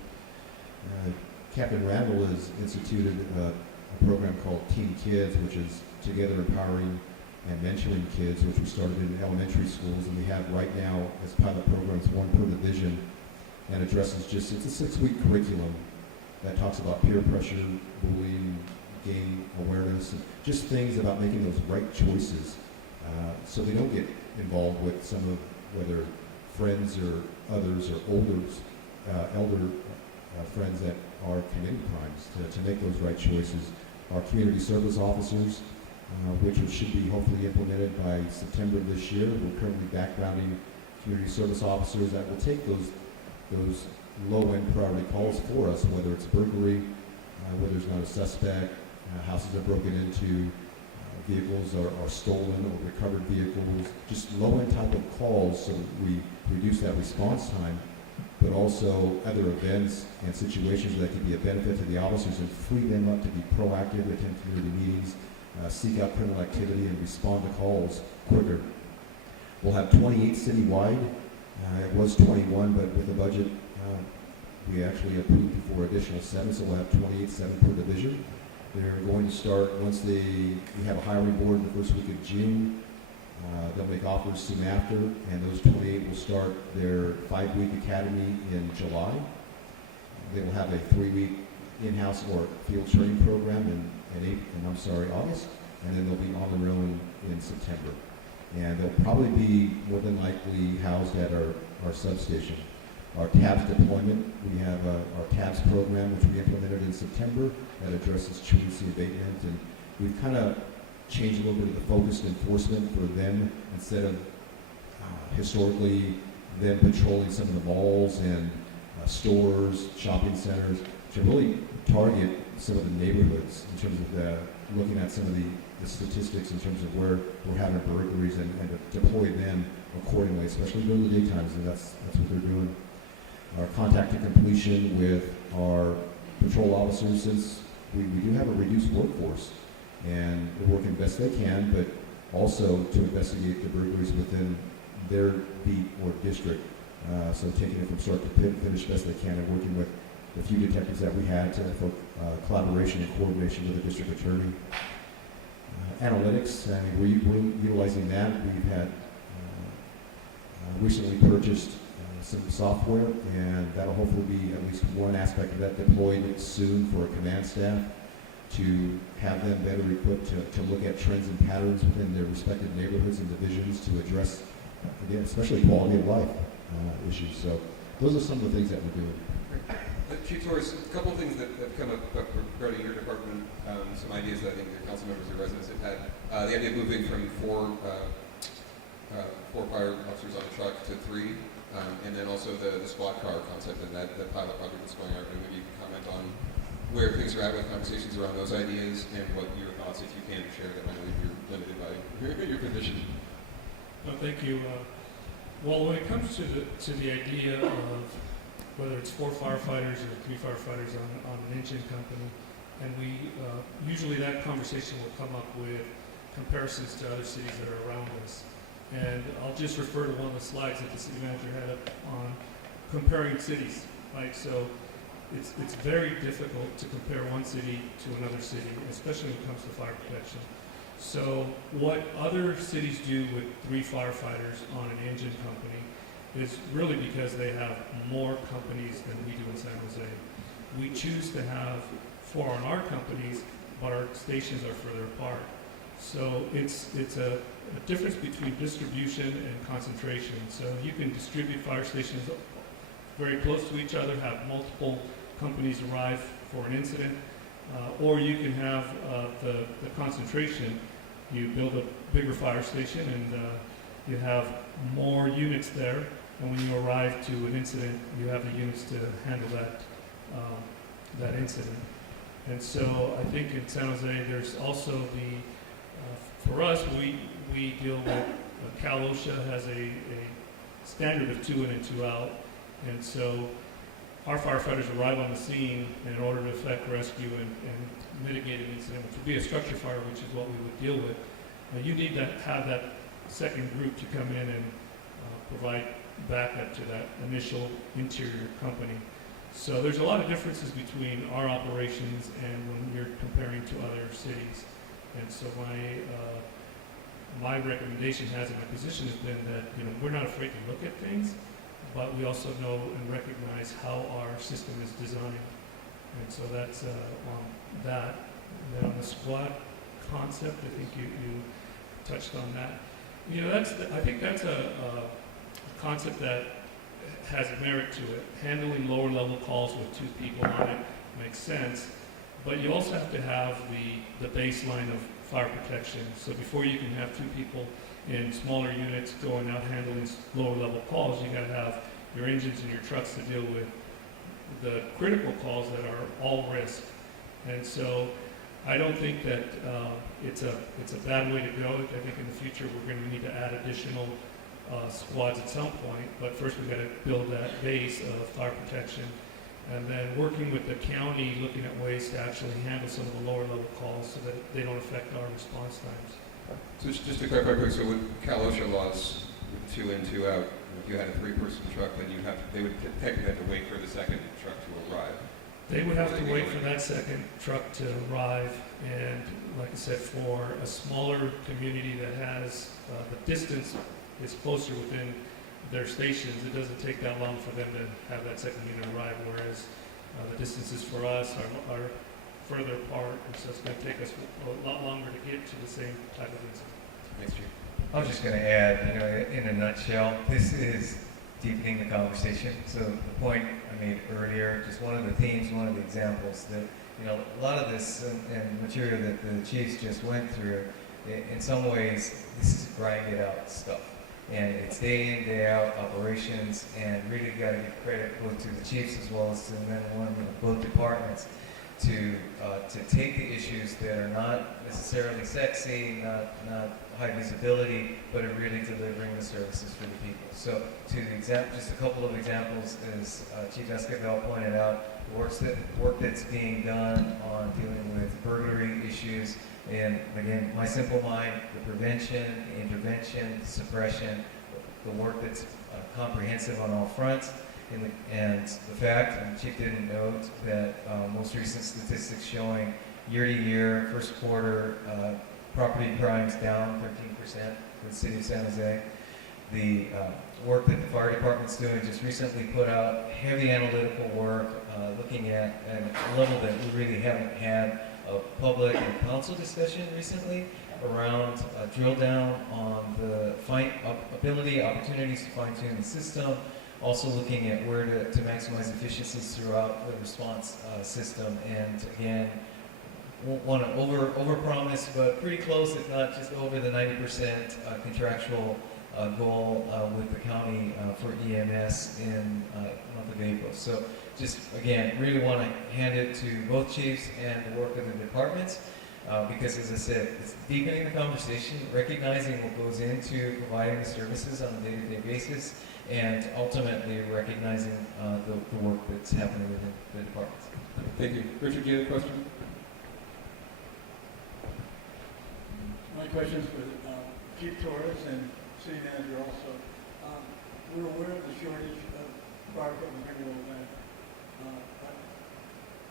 Captain Randall has instituted a program called Teen Kids, which is together empowering and mentoring kids, which we started in elementary schools, and we have right now as pilot programs 1 per division, and addresses it's a 6-week curriculum that talks about peer pressure, bullying, gang awareness, and just things about making those right choices so they don't get involved with some of whether friends or others or elder friends that are committing crimes to make those right choices. Our community service officers, which should be hopefully implemented by September of this year. We're currently backgrounding community service officers that will take those low-end priority calls for us, whether it's burglary, where there's not a suspect, houses are broken into, vehicles are stolen or recovered vehicles, just low-end type of calls so that we reduce that response time, but also other events and situations that could be a benefit to the officers and free them up to be proactive, attend community meetings, seek out criminal activity, and respond to calls quicker. We'll have 28 citywide. It was 21, but with the budget, we actually approved for additional 7, so we'll have 28, 7 per division. They're going to start once we have a hiring board in the first week of June. They'll make offers soon after, and those 28 will start their 5-week academy in July. They will have a 3-week in-house or field training program in August, and then they'll be on their own in September. And they'll probably be more than likely housed at our substation. Our TABS deployment, we have our TABS program, which we implemented in September, that addresses truancy abatement, and we've kind of changed a little bit of the focused enforcement for them instead of historically them patrolling some of the malls and stores, shopping centers, to really target some of the neighborhoods in terms of looking at some of the statistics in terms of where we're having burglaries and to deploy them accordingly, especially during the daytimes, and that's what they're doing. Our contact to completion with our patrol officers, since we do have a reduced workforce, and they're working best they can, but also to investigate the burglaries within their beat or district. So taking it from start to finish best they can, and working with the few detectives that we had for collaboration and coordination with the district attorney. Analytics, I mean, we're utilizing that. We've had recently purchased some software, and that'll hopefully be at least one aspect of that deployed soon for a command staff to have them better equipped to look at trends and patterns within their respective neighborhoods and divisions to address, again, especially quality of life issues. So those are some of the things that we're doing. Chief Torres, a couple of things that have come up regarding your department, some ideas that I think the council members or residents have had. The idea of moving from four fire officers on a truck to 3, and then also the squad car concept and that pilot project that's going on. And maybe you can comment on where things are at with conversations around those ideas and what your thoughts, if you can, share them. I know you're limited by your position. Well, thank you. Well, when it comes to the idea of whether it's 4 firefighters or 3 firefighters on an engine company, and we usually that conversation will come up with comparisons to other cities that are around us. And I'll just refer to one of the slides that the city manager had up on comparing cities, right? So it's very difficult to compare one city to another city, especially when it comes to fire protection. So what other cities do with 3 firefighters on an engine company is really because they have more companies than we do in San Jose. We choose to have 4 on our companies, but our stations are further apart. So it's a difference between distribution and concentration. So you can distribute fire stations very close to each other, have multiple companies arrive for an incident, or you can have the concentration. You build a bigger fire station and you have more units there, and when you arrive to an incident, you have the units to handle that incident. And so I think in San Jose, there's also for us, we deal with, Cal OSHA has a standard of 2 in and 2 out, and so our firefighters arrive on the scene, and in order to effect rescue and mitigate an incident, which would be a structure fire, which is what we would deal with, you need to have that second group to come in and provide backup to that initial interior company. So there's a lot of differences between our operations and when you're comparing to other cities. And so my recommendation in my position has been that we're not afraid to look at things, but we also know and recognize how our system is designed. And so that's on that. And then on the squad concept, I think you touched on that. I think that's a concept that has merit to it. Handling lower level calls with 2 people on it makes sense, but you also have to have the baseline of fire protection. So before you can have 2 people in smaller units going out handling lower level calls, you got to have your engines and your trucks to deal with the critical calls that are all risk. And so I don't think that it's a bad way to go. I think in the future we're going to need to add additional squads at some point, but first we've got to build that base of fire protection, and then working with the county, looking at ways to actually handle some of the lower level calls so that they don't affect our response times. So just to clarify quick, so with Cal OSHA laws, with 2 in, 2 out, if you had a 3-person truck, then they would technically have to wait for the second truck to arrive. They would have to wait for that second truck to arrive, and like I said, for a smaller community that has the distance is closer within their stations, it doesn't take that long for them to have that second unit arrive, whereas the distances for us are further apart, and so it's going to take us a lot longer to get to the same type of incident. Thanks, Chief. I was just going to add, in a nutshell, this is deepening the conversation. So the point I made earlier, just one of the themes, one of the examples that, a lot of this and material that the chiefs just went through, in some ways, this is grinded out stuff. And it's day in, day out operations, and really got to give credit both to the chiefs as well as to the men and women of both departments to take the issues that are not necessarily sexy, not high visibility, but are really delivering the services for the people. So to the example, just a couple of examples, as Chief Esquivel pointed out, work that's being done on dealing with burglary issues, and again, my simple mind, the prevention, intervention, suppression, the work that's comprehensive on all fronts, and the fact, and the Chief didn't note, that most recent statistics showing year to year, first quarter, property crimes down 13% for the city of San Jose. The work that the fire department's doing, just recently put out heavy analytical work looking at a level that we really haven't had of public and council discussion recently around drill down on the opportunities to fine-tune the system, also looking at where to maximize efficiencies throughout the response system, and again, won't want to over-promise, but pretty close, if not just over the 90% contractual goal with the county for EMS in the month of April. So just, again, really want to hand it to both chiefs and the work of the departments because, as I said, it's deepening the conversation, recognizing what goes into providing the services on a day-to-day basis, and ultimately recognizing the work that's happening within the departments. Thank you. Richard, do you have a question? My questions for Chief Torres and City Manager also. We're aware of the shortage of fire equipment here in Willow Glen. But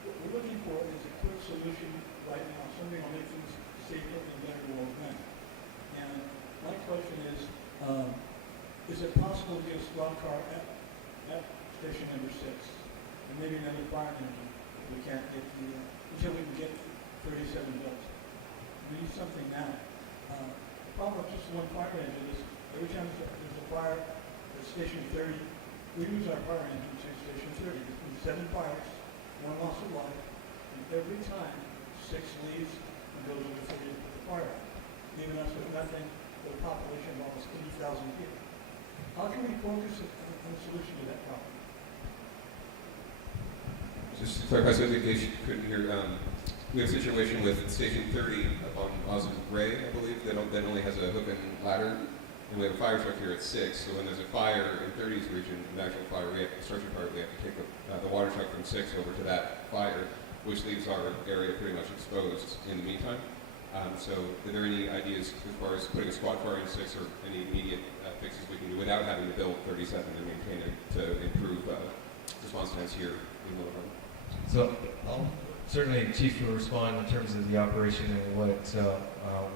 what we're looking for is a quick solution right now, something that'll make things safer and better in Willow Glen. And my question is it possible to get a squad car at station number 6? And maybe another fire engine if we can't get until we can get 37 built. We need something now. The problem with just one fire engine is every time there's a fire at station 30, we lose our fire engine to station 30. There's been 7 fires, 1 loss of life, and every time 6 leaves and goes to the city to put the fire out, leaving us with nothing but a population of almost 80,000 people. How can we focus on a solution to that problem? Just to clarify, so you couldn't hear, we have a situation with Station 30 up on Osmond Ray, I believe, that only has a hook and ladder, and we have a fire truck here at 6. So when there's a fire in 30's region, an actual fire, construction fire, we have to take the water truck from 6 over to that fire, which leaves our area pretty much exposed in the meantime. So are there any ideas as far as putting a squad car in 6 or any immediate fixes we can do without having to build 37 and maintain it to improve response times here in Willow Glen? So certainly Chief will respond in terms of the operation and what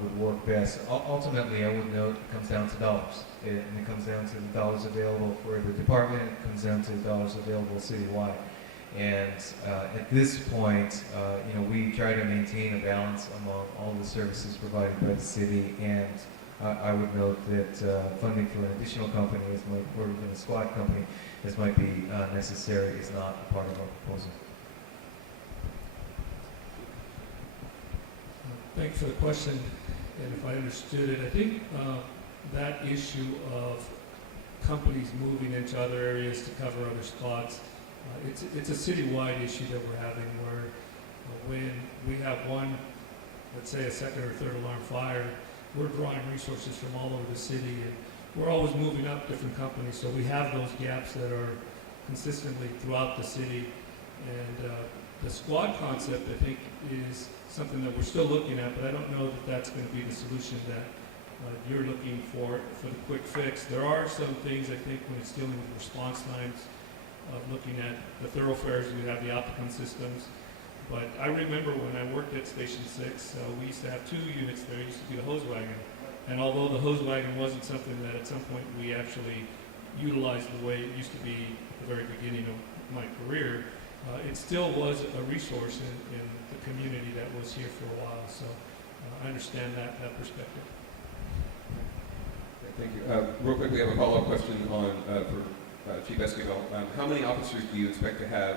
would work best. Ultimately, I would note it comes down to dollars. And it comes down to the dollars available for the department. It comes down to the dollars available citywide. And at this point, we try to maintain a balance among all the services provided by the city. And I would note that funding for an additional company, or even a squad company, as might be necessary, is not a part of our proposal. Thanks for the question, and if I understood it, I think that issue of companies moving into other areas to cover other spots, it's a citywide issue that we're having where when we have one, let's say a second or third alarm fire, we're drawing resources from all over the city, and we're always moving up different companies, so we have those gaps that are consistently throughout the city. And the squad concept, I think, is something that we're still looking at, but I don't know that that's going to be the solution that you're looking for the quick fix. There are some things, I think, when it's dealing with response times, looking at the thoroughfares, we have the applicant systems. But I remember when I worked at Station 6, we used to have 2 units there. It used to be the hose wagon. And although the hose wagon wasn't something that at some point we actually utilized the way it used to be at the very beginning of my career, it still was a resource in the community that was here for a while. So I understand that perspective. Okay, thank you. Real quick, we have a follow-up question on for Chief Esquivel. How many officers do you expect to have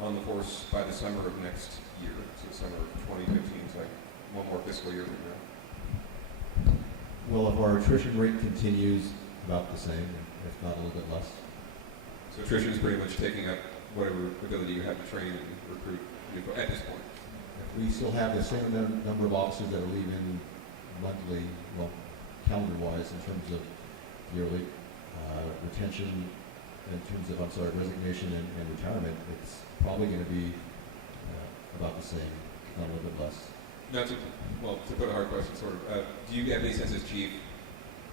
on the force by the summer of next year? So summer of 2015, so like 1 more fiscal year from now. Well, if our attrition rate continues about the same, if not a little bit less. So attrition is pretty much taking up whatever ability you have to train and recruit at this point. If we still have the same number of officers that are leaving monthly, well, calendar-wise in terms of yearly retention, in terms of, resignation and retirement, it's probably going to be about the same, not a little bit less. Now, to put a hard question, sort of, do you have any sense as chief,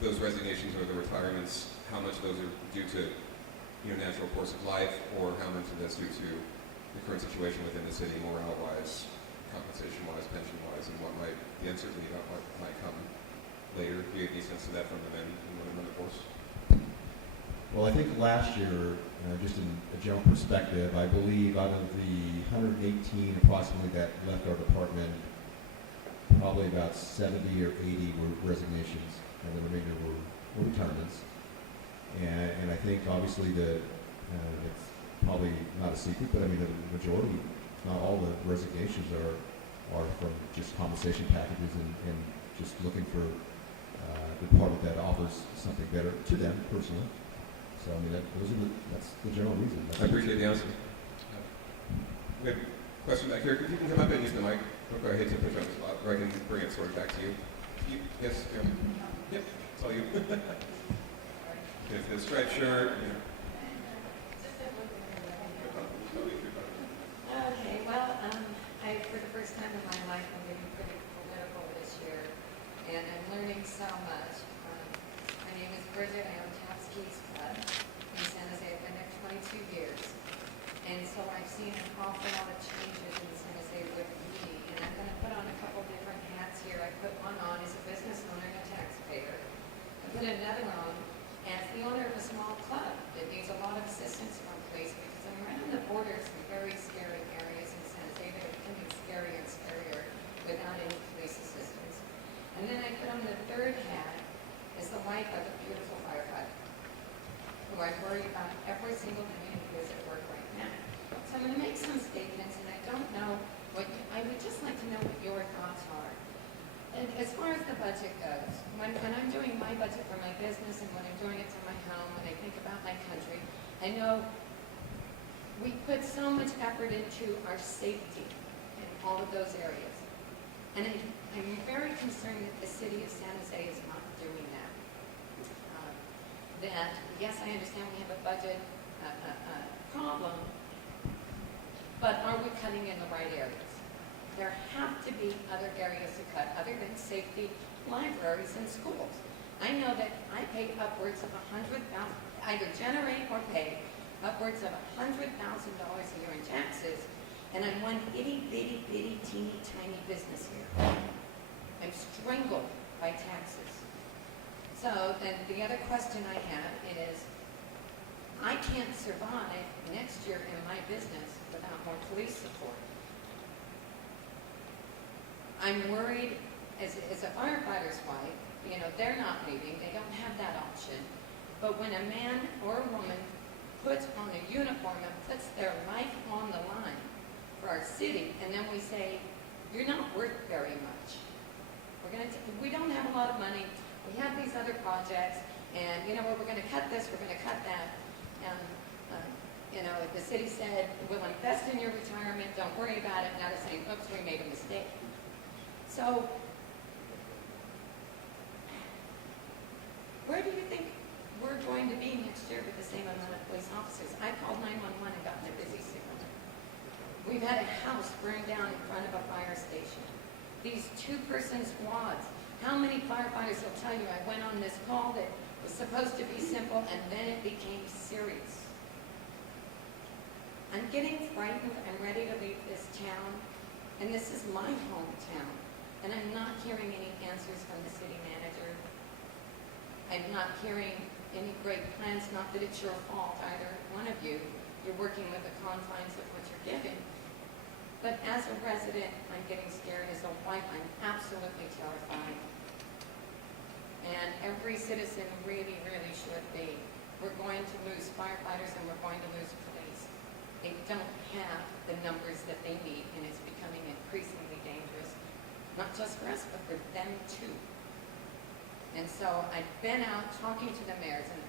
those resignations or the retirements, how much of those are due to natural course of life, or how much of that's due to the current situation within the city, morale-wise, compensation-wise, pension-wise, and what might, the uncertainty about what might come later? Do you have any sense of that from the men and women on the force? Well, I think last year, just in a general perspective, I believe out of the 118 approximately that left our department, probably about 70 or 80 were resignations, and the remainder were retirements. And I think obviously it's probably not a secret, but I mean the majority, if not all the resignations are from just compensation packages and just looking for the department that offers something better to them personally. So I mean that's the general reason. I appreciate the answer. We have a question back here. If you can come up and use the mic. Okay, I hate to put you on the spot, or I can bring it sort of back to you. Yes, Jim? Yep, it's all you. If the striped shirt, Okay, well, for the first time in my life, I'm getting pretty political this year. so I've seen an awful lot of changes in San Jose with me, and I'm going to put on a couple different hats here. I put one on as a business owner and a taxpayer. I put another on as the owner of a small club that needs a lot of assistance from police, because I'm right on the border of some very scary areas in San Jose that are becoming scarier and scarier without any police assistance. And then I put on the third hat as the wife of a beautiful firefighter, who I worry about every single day he is at work right now. So I'm going to make some statements, and I don't know I would just like to know what your thoughts are. And as far as the budget goes, when I'm doing my budget for my business and when I'm doing it for my home, when I think about my country, I know we put so much effort into our safety in all of those areas. And I'm very concerned that the city of San Jose is not doing that. That, yes, I understand we have a budget problem, but are we cutting in the right areas? There have to be other areas to cut other than safety, libraries, and schools. I know that I pay upwards of $100,000, either generate or pay upwards of $100,000 a year in taxes, and I'm one itty bitty bitty teeny tiny business here. I'm strangled by taxes. So then the other question I have is, I can't survive next year in my business without more police support. I'm worried, as a firefighter's wife, they're not leaving, they don't have that option. But when a man or a woman puts on a uniform and puts their life on the line for our city, and then we say, you're not worth very much. We don't have a lot of money, we have these other projects, and we're going to cut this, we're going to cut that. If the city said, we'll invest in your retirement, don't worry about it, now they're saying, oops, we made a mistake. So, where do you think we're going to be next year with the same amount of police officers? I called 911 and got in a busy signal. We've had a house burned down in front of a fire station. These two-person squads. How many firefighters will tell you I went on this call that was supposed to be simple and then it became serious? I'm getting frightened. I'm ready to leave this town. And this is my hometown. And I'm not hearing any answers from the city manager. I'm not hearing any great plans, not that it's your fault, either one of you. You're working with the confines of what you're giving. But as a resident, I'm getting scared. As a wife, I'm absolutely terrified. And every citizen really, really should be. We're going to lose firefighters and we're going to lose police. They don't have the numbers that they need, and it's becoming increasingly dangerous. Not just for us, but for them too. And so I've been out talking to the mayors and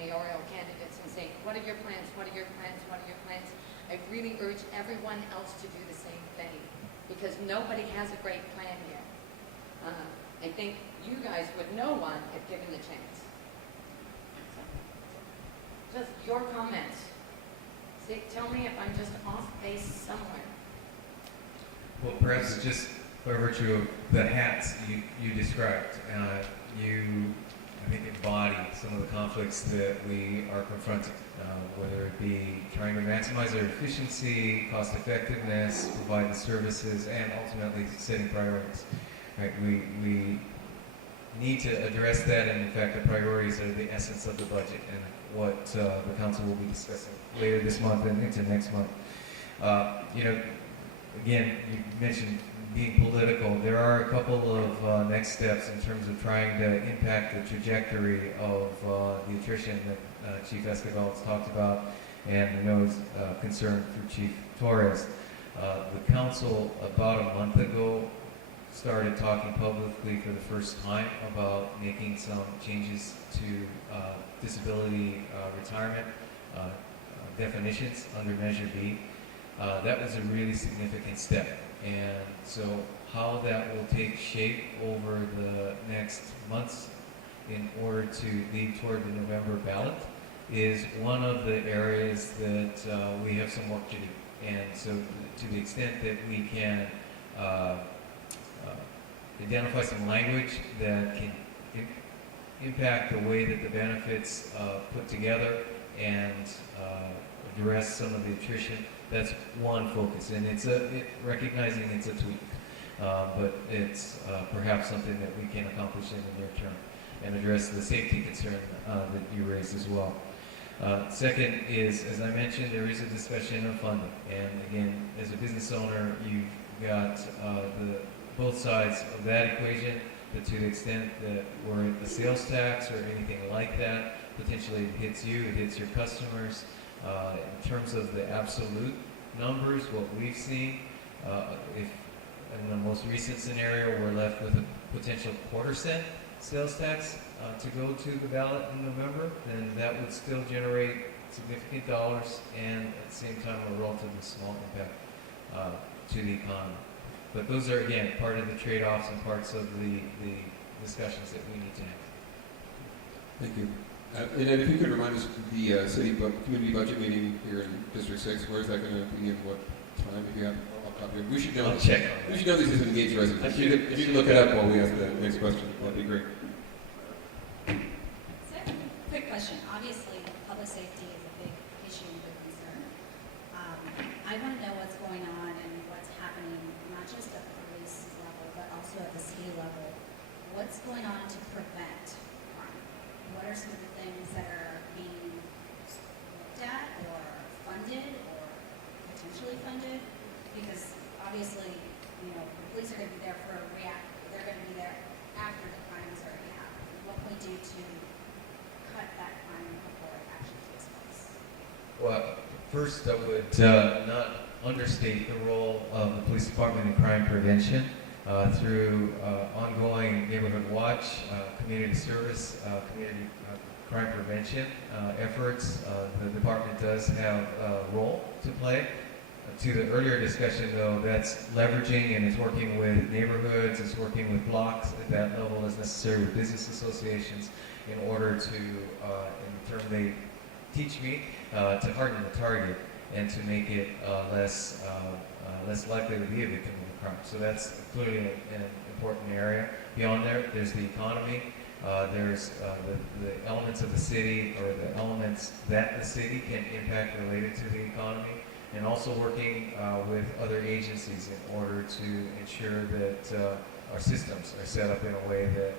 mayoral candidates and saying, what are your plans? What are your plans? What are your plans? I really urge everyone else to do the same thing, because nobody has a great plan yet. I think you guys would know one if given the chance. So, just your comments. See, tell me if I'm just off base somewhere. Well, perhaps just by virtue of the hats you described, you, I think, embody some of the conflicts that we are confronting, whether it be trying to maximize our efficiency, cost effectiveness, provide the services, and ultimately setting priorities. Right? We need to address that, and in fact, the priorities are the essence of the budget and what the council will be discussing later this month and into next month. Again, you mentioned being political. There are a couple of next steps in terms of trying to impact the trajectory of the attrition that Chief Escobar has talked about, and I know is concern for Chief Torres. The council about a month ago started talking publicly for the first time about making some changes to disability retirement definitions under Measure B. That was a really significant step. And so how that will take shape over the next months in order to lead toward the November ballot is one of the areas that we have some work to do. And so to the extent that we can identify some language that can impact the way that the benefits put together and address some of the attrition. That's one focus, and recognizing it's a tweak, but it's perhaps something that we can accomplish in the near term and address the safety concern that you raised as well. Second is, as I mentioned, there is a discussion of funding, and again, as a business owner, you've got both sides of that equation. But to the extent that we're at the sales tax or anything like that, potentially it hits you, it hits your customers. In terms of the absolute numbers, what we've seen, if in the most recent scenario we're left with a potential quarter-cent sales tax to go to the ballot in November, then that would still generate significant dollars and at the same time a relatively small impact to the economy. But those are, again, part of the trade-offs and parts of the discussions that we need to have. Thank you. And then if you could remind us, the community budget meeting here in District 6, where is that going to be and what time, if you have a copy? We should know. I'll check. We should know these as engaged residents. If you can look it up while we ask the next question, that'd be great. Quick question. Obviously, public safety is a big issue and big concern. I want to know what's going on and what's happening, not just at the police level, but also at the city level. What's going on to prevent crime? What are some of the things that are being looked at or funded or potentially funded? Because obviously, the police are going to be there for a react. They're going to be there after the crime has already happened. What can we do to cut that crime before it actually takes place? Well, first I would not understate the role of the police department in crime prevention through ongoing neighborhood watch, community service, community crime prevention efforts. The department does have a role to play. To the earlier discussion, though, that's leveraging and it's working with neighborhoods, it's working with blocks at that level as necessary with business associations in order to, in the term they teach me, to harden the target and to make it less likely to be a victim of a crime. So that's clearly an important area. Beyond there, there's the economy. There's the elements of the city or the elements that the city can impact related to the economy, and also working with other agencies in order to ensure that our systems are set up in a way that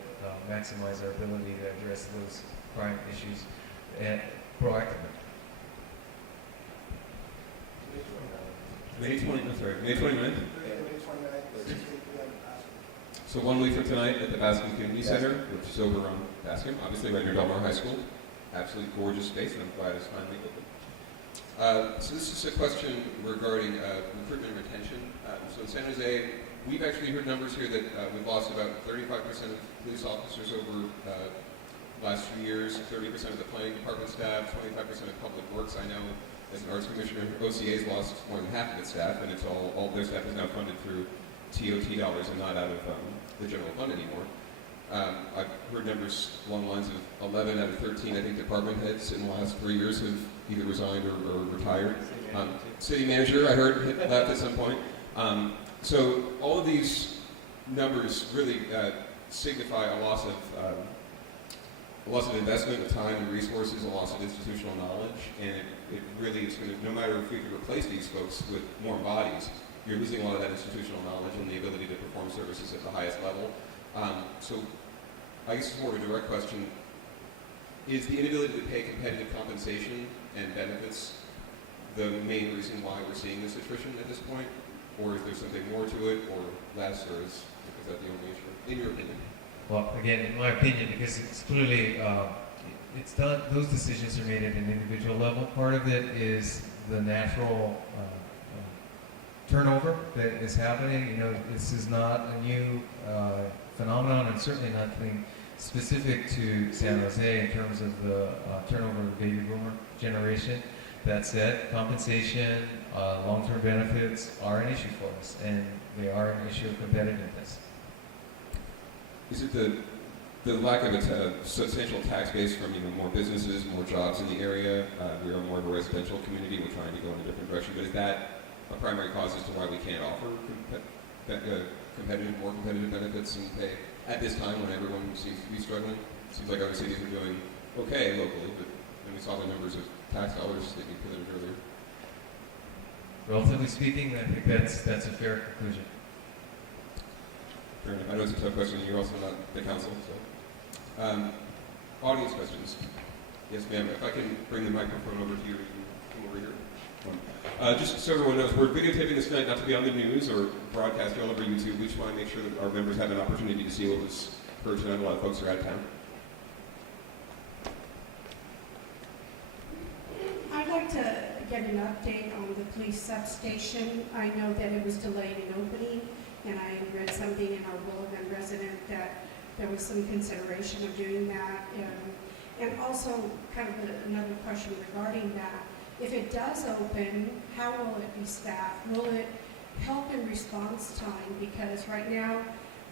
maximize our ability to address those crime issues and proactively. May 29th? So 1 week from tonight at the Bascom Community Center, which is over on Bascom, obviously right near Delmar High School. Absolutely gorgeous space, and I'm glad it's finally open. So this is a question regarding recruitment and retention. So in San Jose, we've actually heard numbers here that we've lost about 35% of police officers over last few years, 30% of the planning department staff, 25% of public works. I know as an arts commissioner, OCA's lost more than half of its staff, and it's all their staff is now funded through TOT dollars and not out of the general fund anymore. I've heard numbers along the lines of 11 out of 13, I think, department heads in the last 3 years have either resigned or retired. City manager, I heard, left at some point. So all of these numbers really signify a loss of investment of time and resources, a loss of institutional knowledge, and it really is going to, no matter if we could replace these folks with more bodies, you're losing a lot of that institutional knowledge and the ability to perform services at the highest level. So I guess it's more of a direct question. Is the inability to pay competitive compensation and benefits the main reason why we're seeing this attrition at this point? Or is there something more to it, or less, or is that the only issue, in your opinion? Well, again, in my opinion, because it's clearly, it's done, those decisions are made at an individual level. Part of it is the natural turnover that is happening. This is not a new phenomenon, and certainly nothing specific to San Jose in terms of the turnover of the baby boomer generation. That said, compensation, long-term benefits are an issue for us, and they are an issue of competitiveness. Is it the lack of a substantial tax base from more businesses, more jobs in the area? We are more of a residential community. We're trying to go in a different direction, but is that a primary cause as to why we can't offer more competitive benefits and pay at this time when everyone seems to be struggling? It seems like other cities are doing okay locally, but then we saw the numbers of tax dollars that you put in earlier. relatively speaking, I think that's a fair conclusion. Fair enough. I know it's a tough question. You're also not the council, so. Audience questions. Yes, ma'am. If I can bring the microphone over to you over here. Just so everyone knows, we're videotaping this tonight not to be on the news or broadcast all over YouTube. We just want to make sure that our members have an opportunity to see what was heard tonight. A lot of folks are out of town. I'd like to get an update on the police substation. I know that it was delayed in opening, and I read something in our Willow Glen resident that there was some consideration of doing that. And also, kind of another question regarding that. If it does open, how will it be staffed? Will it help in response time? Because right now,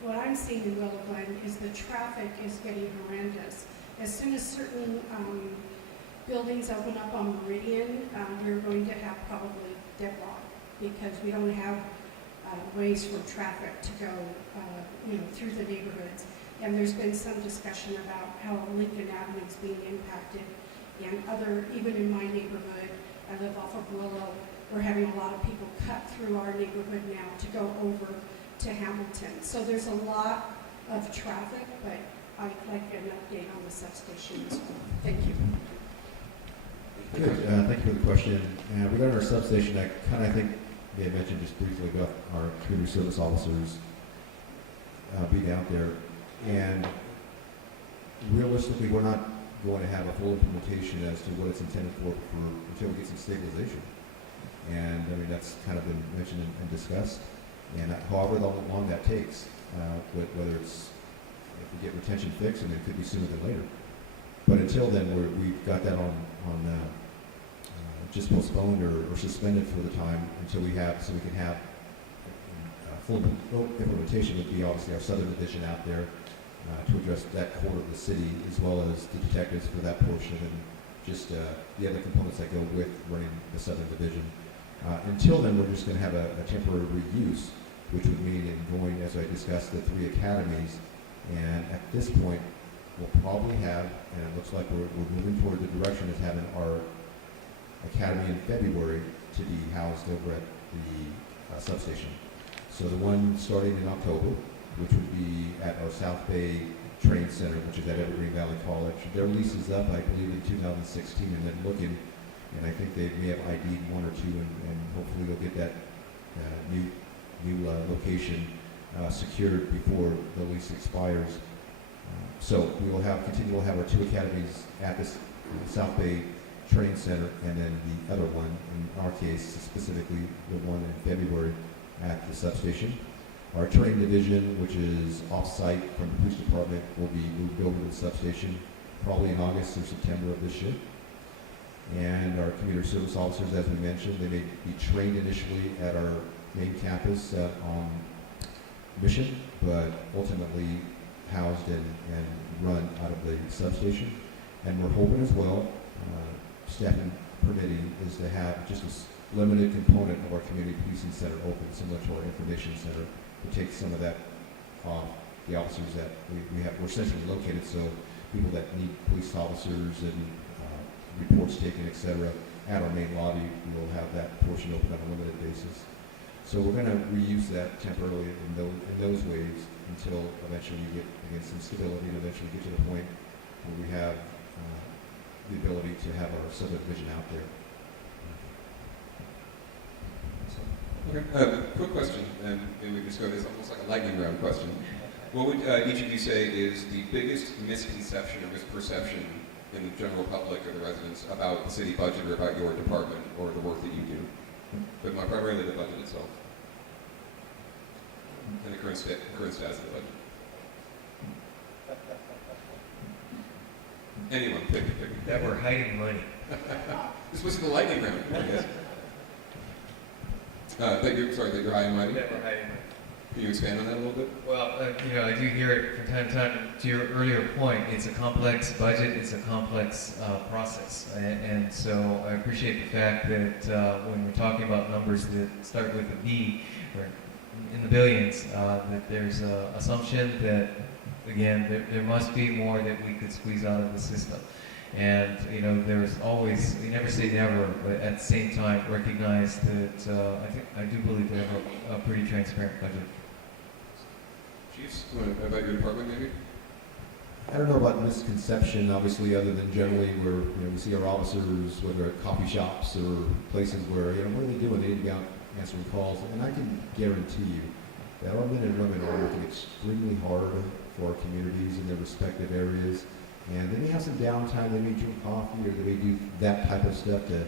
what I'm seeing in Willow Glen is the traffic is getting horrendous. As soon as certain buildings open up on Meridian, we're going to have probably deadlock because we don't have ways for traffic to go through the neighborhoods. And there's been some discussion about how Lincoln Avenue is being impacted, and even in my neighborhood, I live off of Willow, we're having a lot of people cut through our neighborhood now to go over to Hamilton. So there's a lot of traffic, but I'd like an update on the substation as well. Thank you. Good. Thank you for the question. Regarding our substation, I think may have mentioned just briefly about our community service officers being out there. And realistically, we're not going to have a full implementation as to what it's intended for until we get some stabilization. And I mean, that's kind of been mentioned and discussed. And however long that takes, whether it's if we get retention fixed, and it could be sooner than later. But until then, we've got that on just postponed or suspended for the time until we can have full implementation. Would be obviously our southern division out there to address that quarter of the city, as well as the detectives for that portion, and just the other components that go with running the southern division. Until then, we're just going to have a temporary reuse, which would mean in going, as I discussed, the 3 academies. And at this point, we'll probably have, and it looks like we're moving toward the direction of having our academy in February to be housed over at the substation. So the one starting in October, which would be at our South Bay Train Center, which is at Evergreen Valley College. Their lease is up, I believe, in 2016, and then looking, and I think they may have ID'd 1 or 2, and hopefully they'll get that new location secured before the lease expires. So we will continue to have our 2 academies at this South Bay Train Center, and then the other one, in our case, specifically the one in February at the substation. Our training division, which is off-site from the police department, will be moved over to the substation probably in August or September of this year. And our community service officers, as we mentioned, they may be trained initially at our main campus on Mission, but ultimately housed and run out of the substation. And we're hoping as well, staffing permitting, is to have just a limited component of our community policing center open, similar to our information center, to take some of that off the officers that we're centrally located, so people that need police officers and reports taken, etc., at our main lobby, we will have that portion open on a limited basis. So we're going to reuse that temporarily in those ways until eventually you get, again, some stability, and eventually get to the point where we have the ability to have our southern division out there. Okay. Quick question, and maybe we can just go this almost like a lightning round question. What would each of you say is the biggest misconception or misperception in the general public or the residents about the city budget or about your department or the work that you do? But primarily the budget itself and the current status of the budget. Anyone, pick. That we're hiding money. This wasn't the lightning round, I guess. That you're hiding money? That we're hiding money. Can you expand on that a little bit? Well, I do hear it from time to time. To your earlier point, it's a complex budget, it's a complex process. And so I appreciate the fact that when we're talking about numbers that start with a B, or in the billions, that there's an assumption that, again, there must be more that we could squeeze out of the system. And, you know, there's always, you never say never, but at the same time recognize that I do believe they have a pretty transparent budget. Chiefs, about your department maybe? I don't know about misconception, obviously, other than generally where, we see our officers, whether at coffee shops or places where, what are they doing? They need to be out answering calls. And I can guarantee you that our men and women are working extremely hard for our communities in their respective areas. And they may have some downtime, they may drink coffee, or they may do that type of stuff to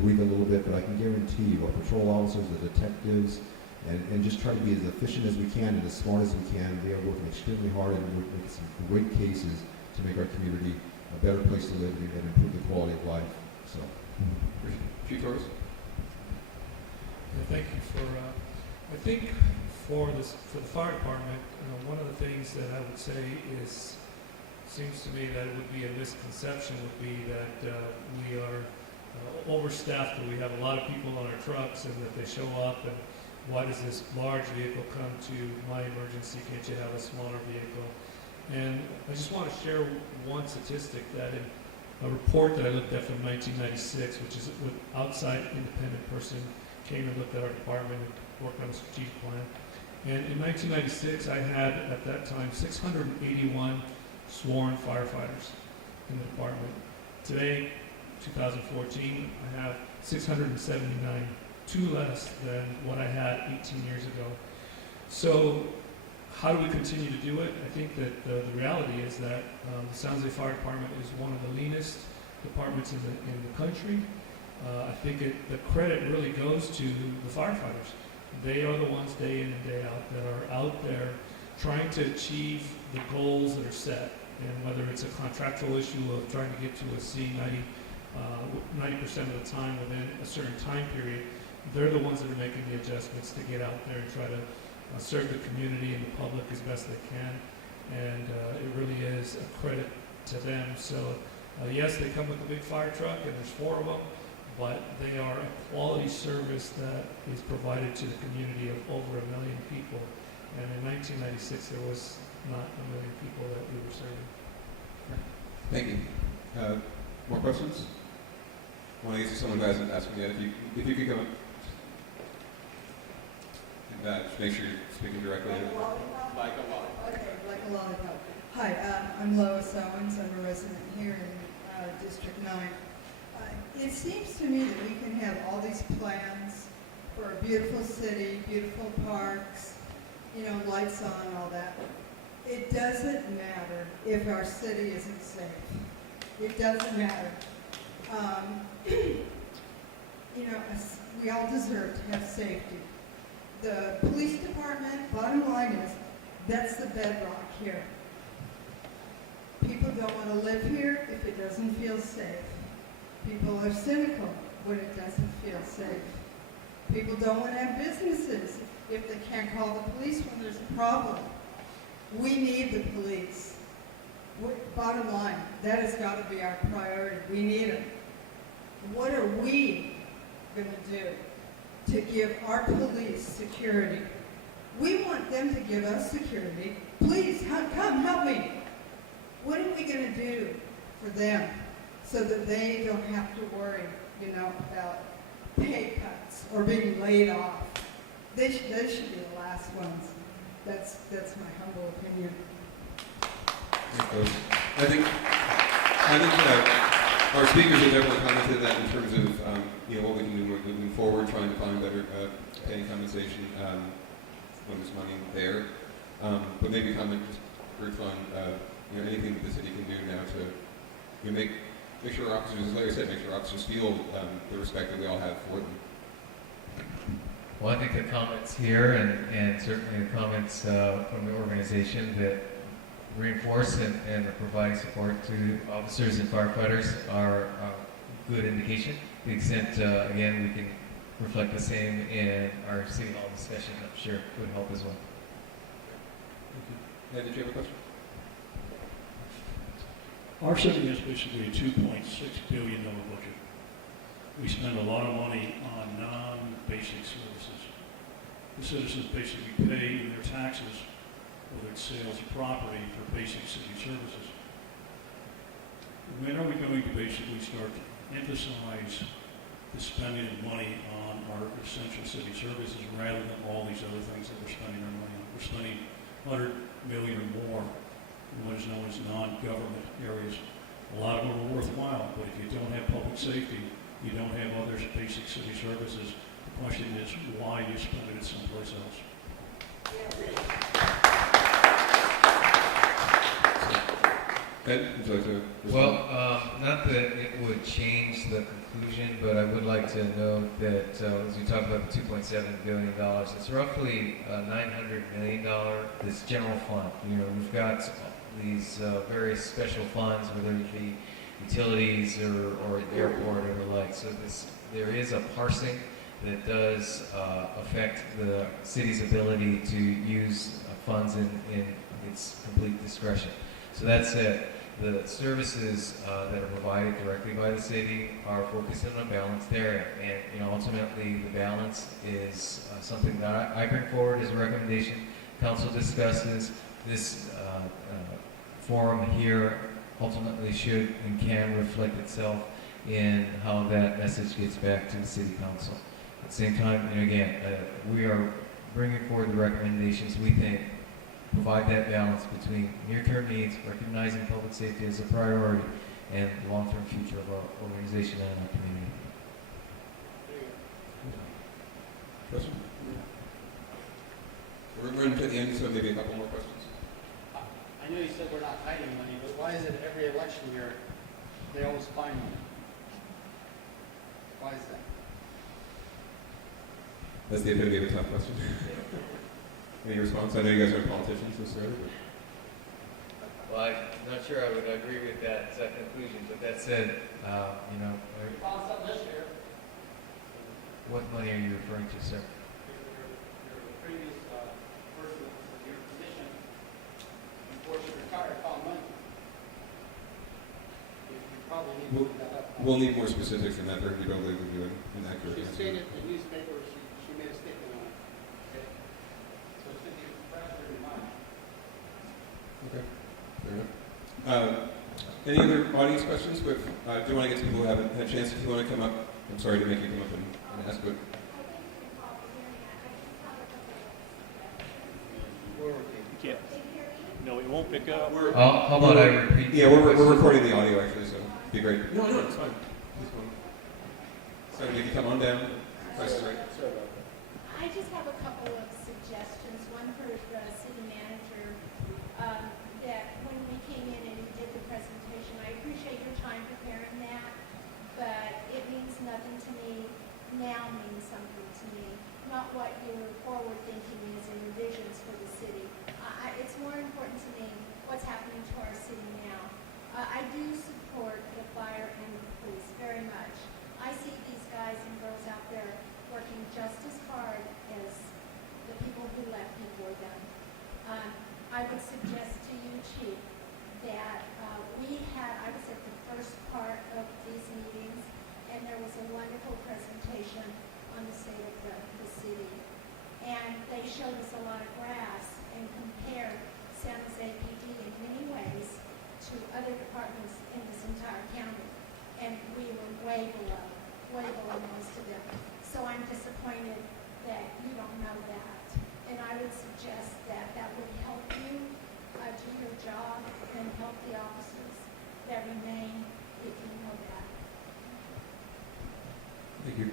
breathe a little bit, but I can guarantee you our patrol officers, the detectives, and just try to be as efficient as we can and as smart as we can. They are working extremely hard and we're making some great cases to make our community a better place to live and improve the quality of life. So, Chief Torres? Thank you for, I think for the fire department, one of the things that I would say seems to me that it would be a misconception would be that we are overstaffed, that we have a lot of people on our trucks and that they show up and why does this large vehicle come to my emergency? Can't you have a smaller vehicle? And I just want to share one statistic that in a report that I looked at from 1996, which is an outside independent person came and looked at our department and worked on a strategic plan. And in 1996, I had at that time 681 sworn firefighters in the department. Today, 2014, I have 679. 2 less than what I had 18 years ago. So how do we continue to do it? I think that the reality is that the San Jose Fire Department is one of the leanest departments in the country. I think the credit really goes to the firefighters. They are the ones day in and day out that are out there trying to achieve the goals that are set. And whether it's a contractual issue of trying to get to a C 90% of the time within a certain time period, they're the ones that are making the adjustments to get out there and try to serve the community and the public as best they can. And it really is a credit to them. So yes, they come with a big fire truck and there's 4 of them, but they are a quality service that is provided to the community of over 1 million people. And in 1996, there was not 1 million people that we were serving. Thank you. More questions? I want to get to someone who hasn't asked me yet. If you could come up. Make sure you're speaking directly. Like a lollipop. Hi, I'm Lois Owens. I'm a resident here in District 9. It seems to me that we can have all these plans for a beautiful city, beautiful parks, lights on, all that. It doesn't matter if our city isn't safe. It doesn't matter. We all deserve to have safety. The police department, bottom line is, that's the bedrock here. People don't want to live here if it doesn't feel safe. People are cynical when it doesn't feel safe. People don't want to have businesses if they can't call the police when there's a problem. We need the police. Bottom line, that has got to be our priority. We need them. What are we going to do to give our police security? We want them to give us security. Please, come help me. What are we going to do for them so that they don't have to worry, about pay cuts or being laid off? They should be the last ones. That's my humble opinion. I think our speakers have definitely commented that in terms of what we can do moving forward, trying to find better pay compensation when there's money there. But maybe comment brief on anything that the city can do now to make sure our officers, as Larry said, make sure our officers feel the respect that we all have for them. Well, I think the comments here and certainly the comments from the organization that reinforce and are providing support to officers and firefighters are a good indication. To the extent, again, we can reflect the same in our city hall discussion, I'm sure would help as well. Ed, did you have a question? Our city has basically a $2.6 billion budget. We spend a lot of money on non-basic services. The citizens basically pay in their taxes, whether it's sales of property, for basic city services. when are we going to basically start to emphasize the spending of money on our essential city services rather than all these other things that we're spending our money on? We're spending 100 million or more in what is known as non-government areas. A lot of them are worthwhile, but if you don't have public safety, you don't have other basic city services. The question is why you spend it someplace else. Ed, would you like to respond? Well, not that it would change the conclusion, but I would like to note that as we talk about the $2.7 billion, it's roughly $900 million, this general fund. You know, we've got these various special funds, whether it be utilities or airport or the like. So there is a parsing that does affect the city's ability to use funds in its complete discretion. So that said, the services that are provided directly by the city are focused on a balanced area, and you know, ultimately the balance is something that I bring forward as a recommendation. Council discusses this forum here. Ultimately, should and can reflect itself in how that message gets back to the city council. At the same time, and again, we are bringing forward the recommendations we think provide that balance between near-term needs, recognizing public safety as a priority, and the long-term future of our organization and our community. Question? We're running to the end, so maybe a couple more questions. I know you said we're not hiding money, but why is it every election year they always find money? Why is that? That's the epitome of a tough question. Any response? I know you guys aren't politicians necessarily, but... Well, I'm not sure I would agree with that conclusion, but that said, you know... You found something this year. What money are you referring to, sir? Your previous person that was in your position, before she retired, found money. You probably need to look that up. We'll need more specifics than that. They're probably reviewing an accurate She answer. stated in the newspaper, she made a statement on it. Okay? So it should be fresh in your mind. Okay, fair enough. Any other audience questions? But do you want to get to people who haven't had a chance? If you want to come up, I'm sorry to make you come up and ask, but You can't. No, it won't pick up. How about I repeat? Yeah, we're recording the audio actually, so it'd be great. No, it's fine. Please come on. So if you come on down, price is right. I just have a couple of suggestions. One for the city manager, that when we came in and you did the presentation, I appreciate your time preparing that, but it means nothing to me. Now means something to me. Not what your forward thinking is and your visions for the city. It's more important to me what's happening to our city now. I do support the fire and the police very much. I see these guys and girls out there working just as hard as the people who left before them. I would suggest to you, Chief, that I was at the first part of these meetings, and there was a wonderful presentation on the state of the city. And they showed us a lot of graphs and compared San Jose PD in many ways to other departments in this entire county. And we were way below most of them. So I'm disappointed that you don't know that. And I would suggest that that would help you do your job and help the officers that remain if you know that. Thank you.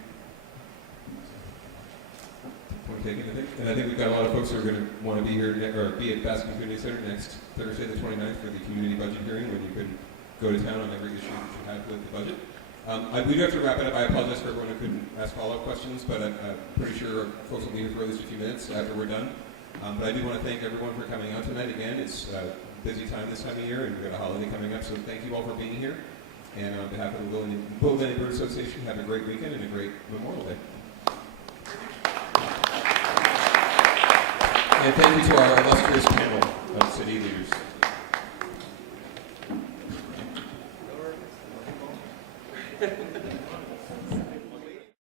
Want to take anything? And I think we've got a lot of folks who are going to want to be here or be at Baskin Community Center next Thursday, the 29th, for the community budget hearing, when you can go to town on every issue that you have with the budget. We do have to wrap it up. I apologize for everyone who couldn't ask follow-up questions, but I'm pretty sure folks will be here for at least a few minutes after we're done. But I do want to thank everyone for coming out tonight. Again, it's a busy time this time of year, and we've got a holiday coming up, so thank you all for being here. And on behalf of the Willow Glen Neighborhood Association, have a great weekend and a great Memorial Day. And thank you to our illustrious panel of city leaders.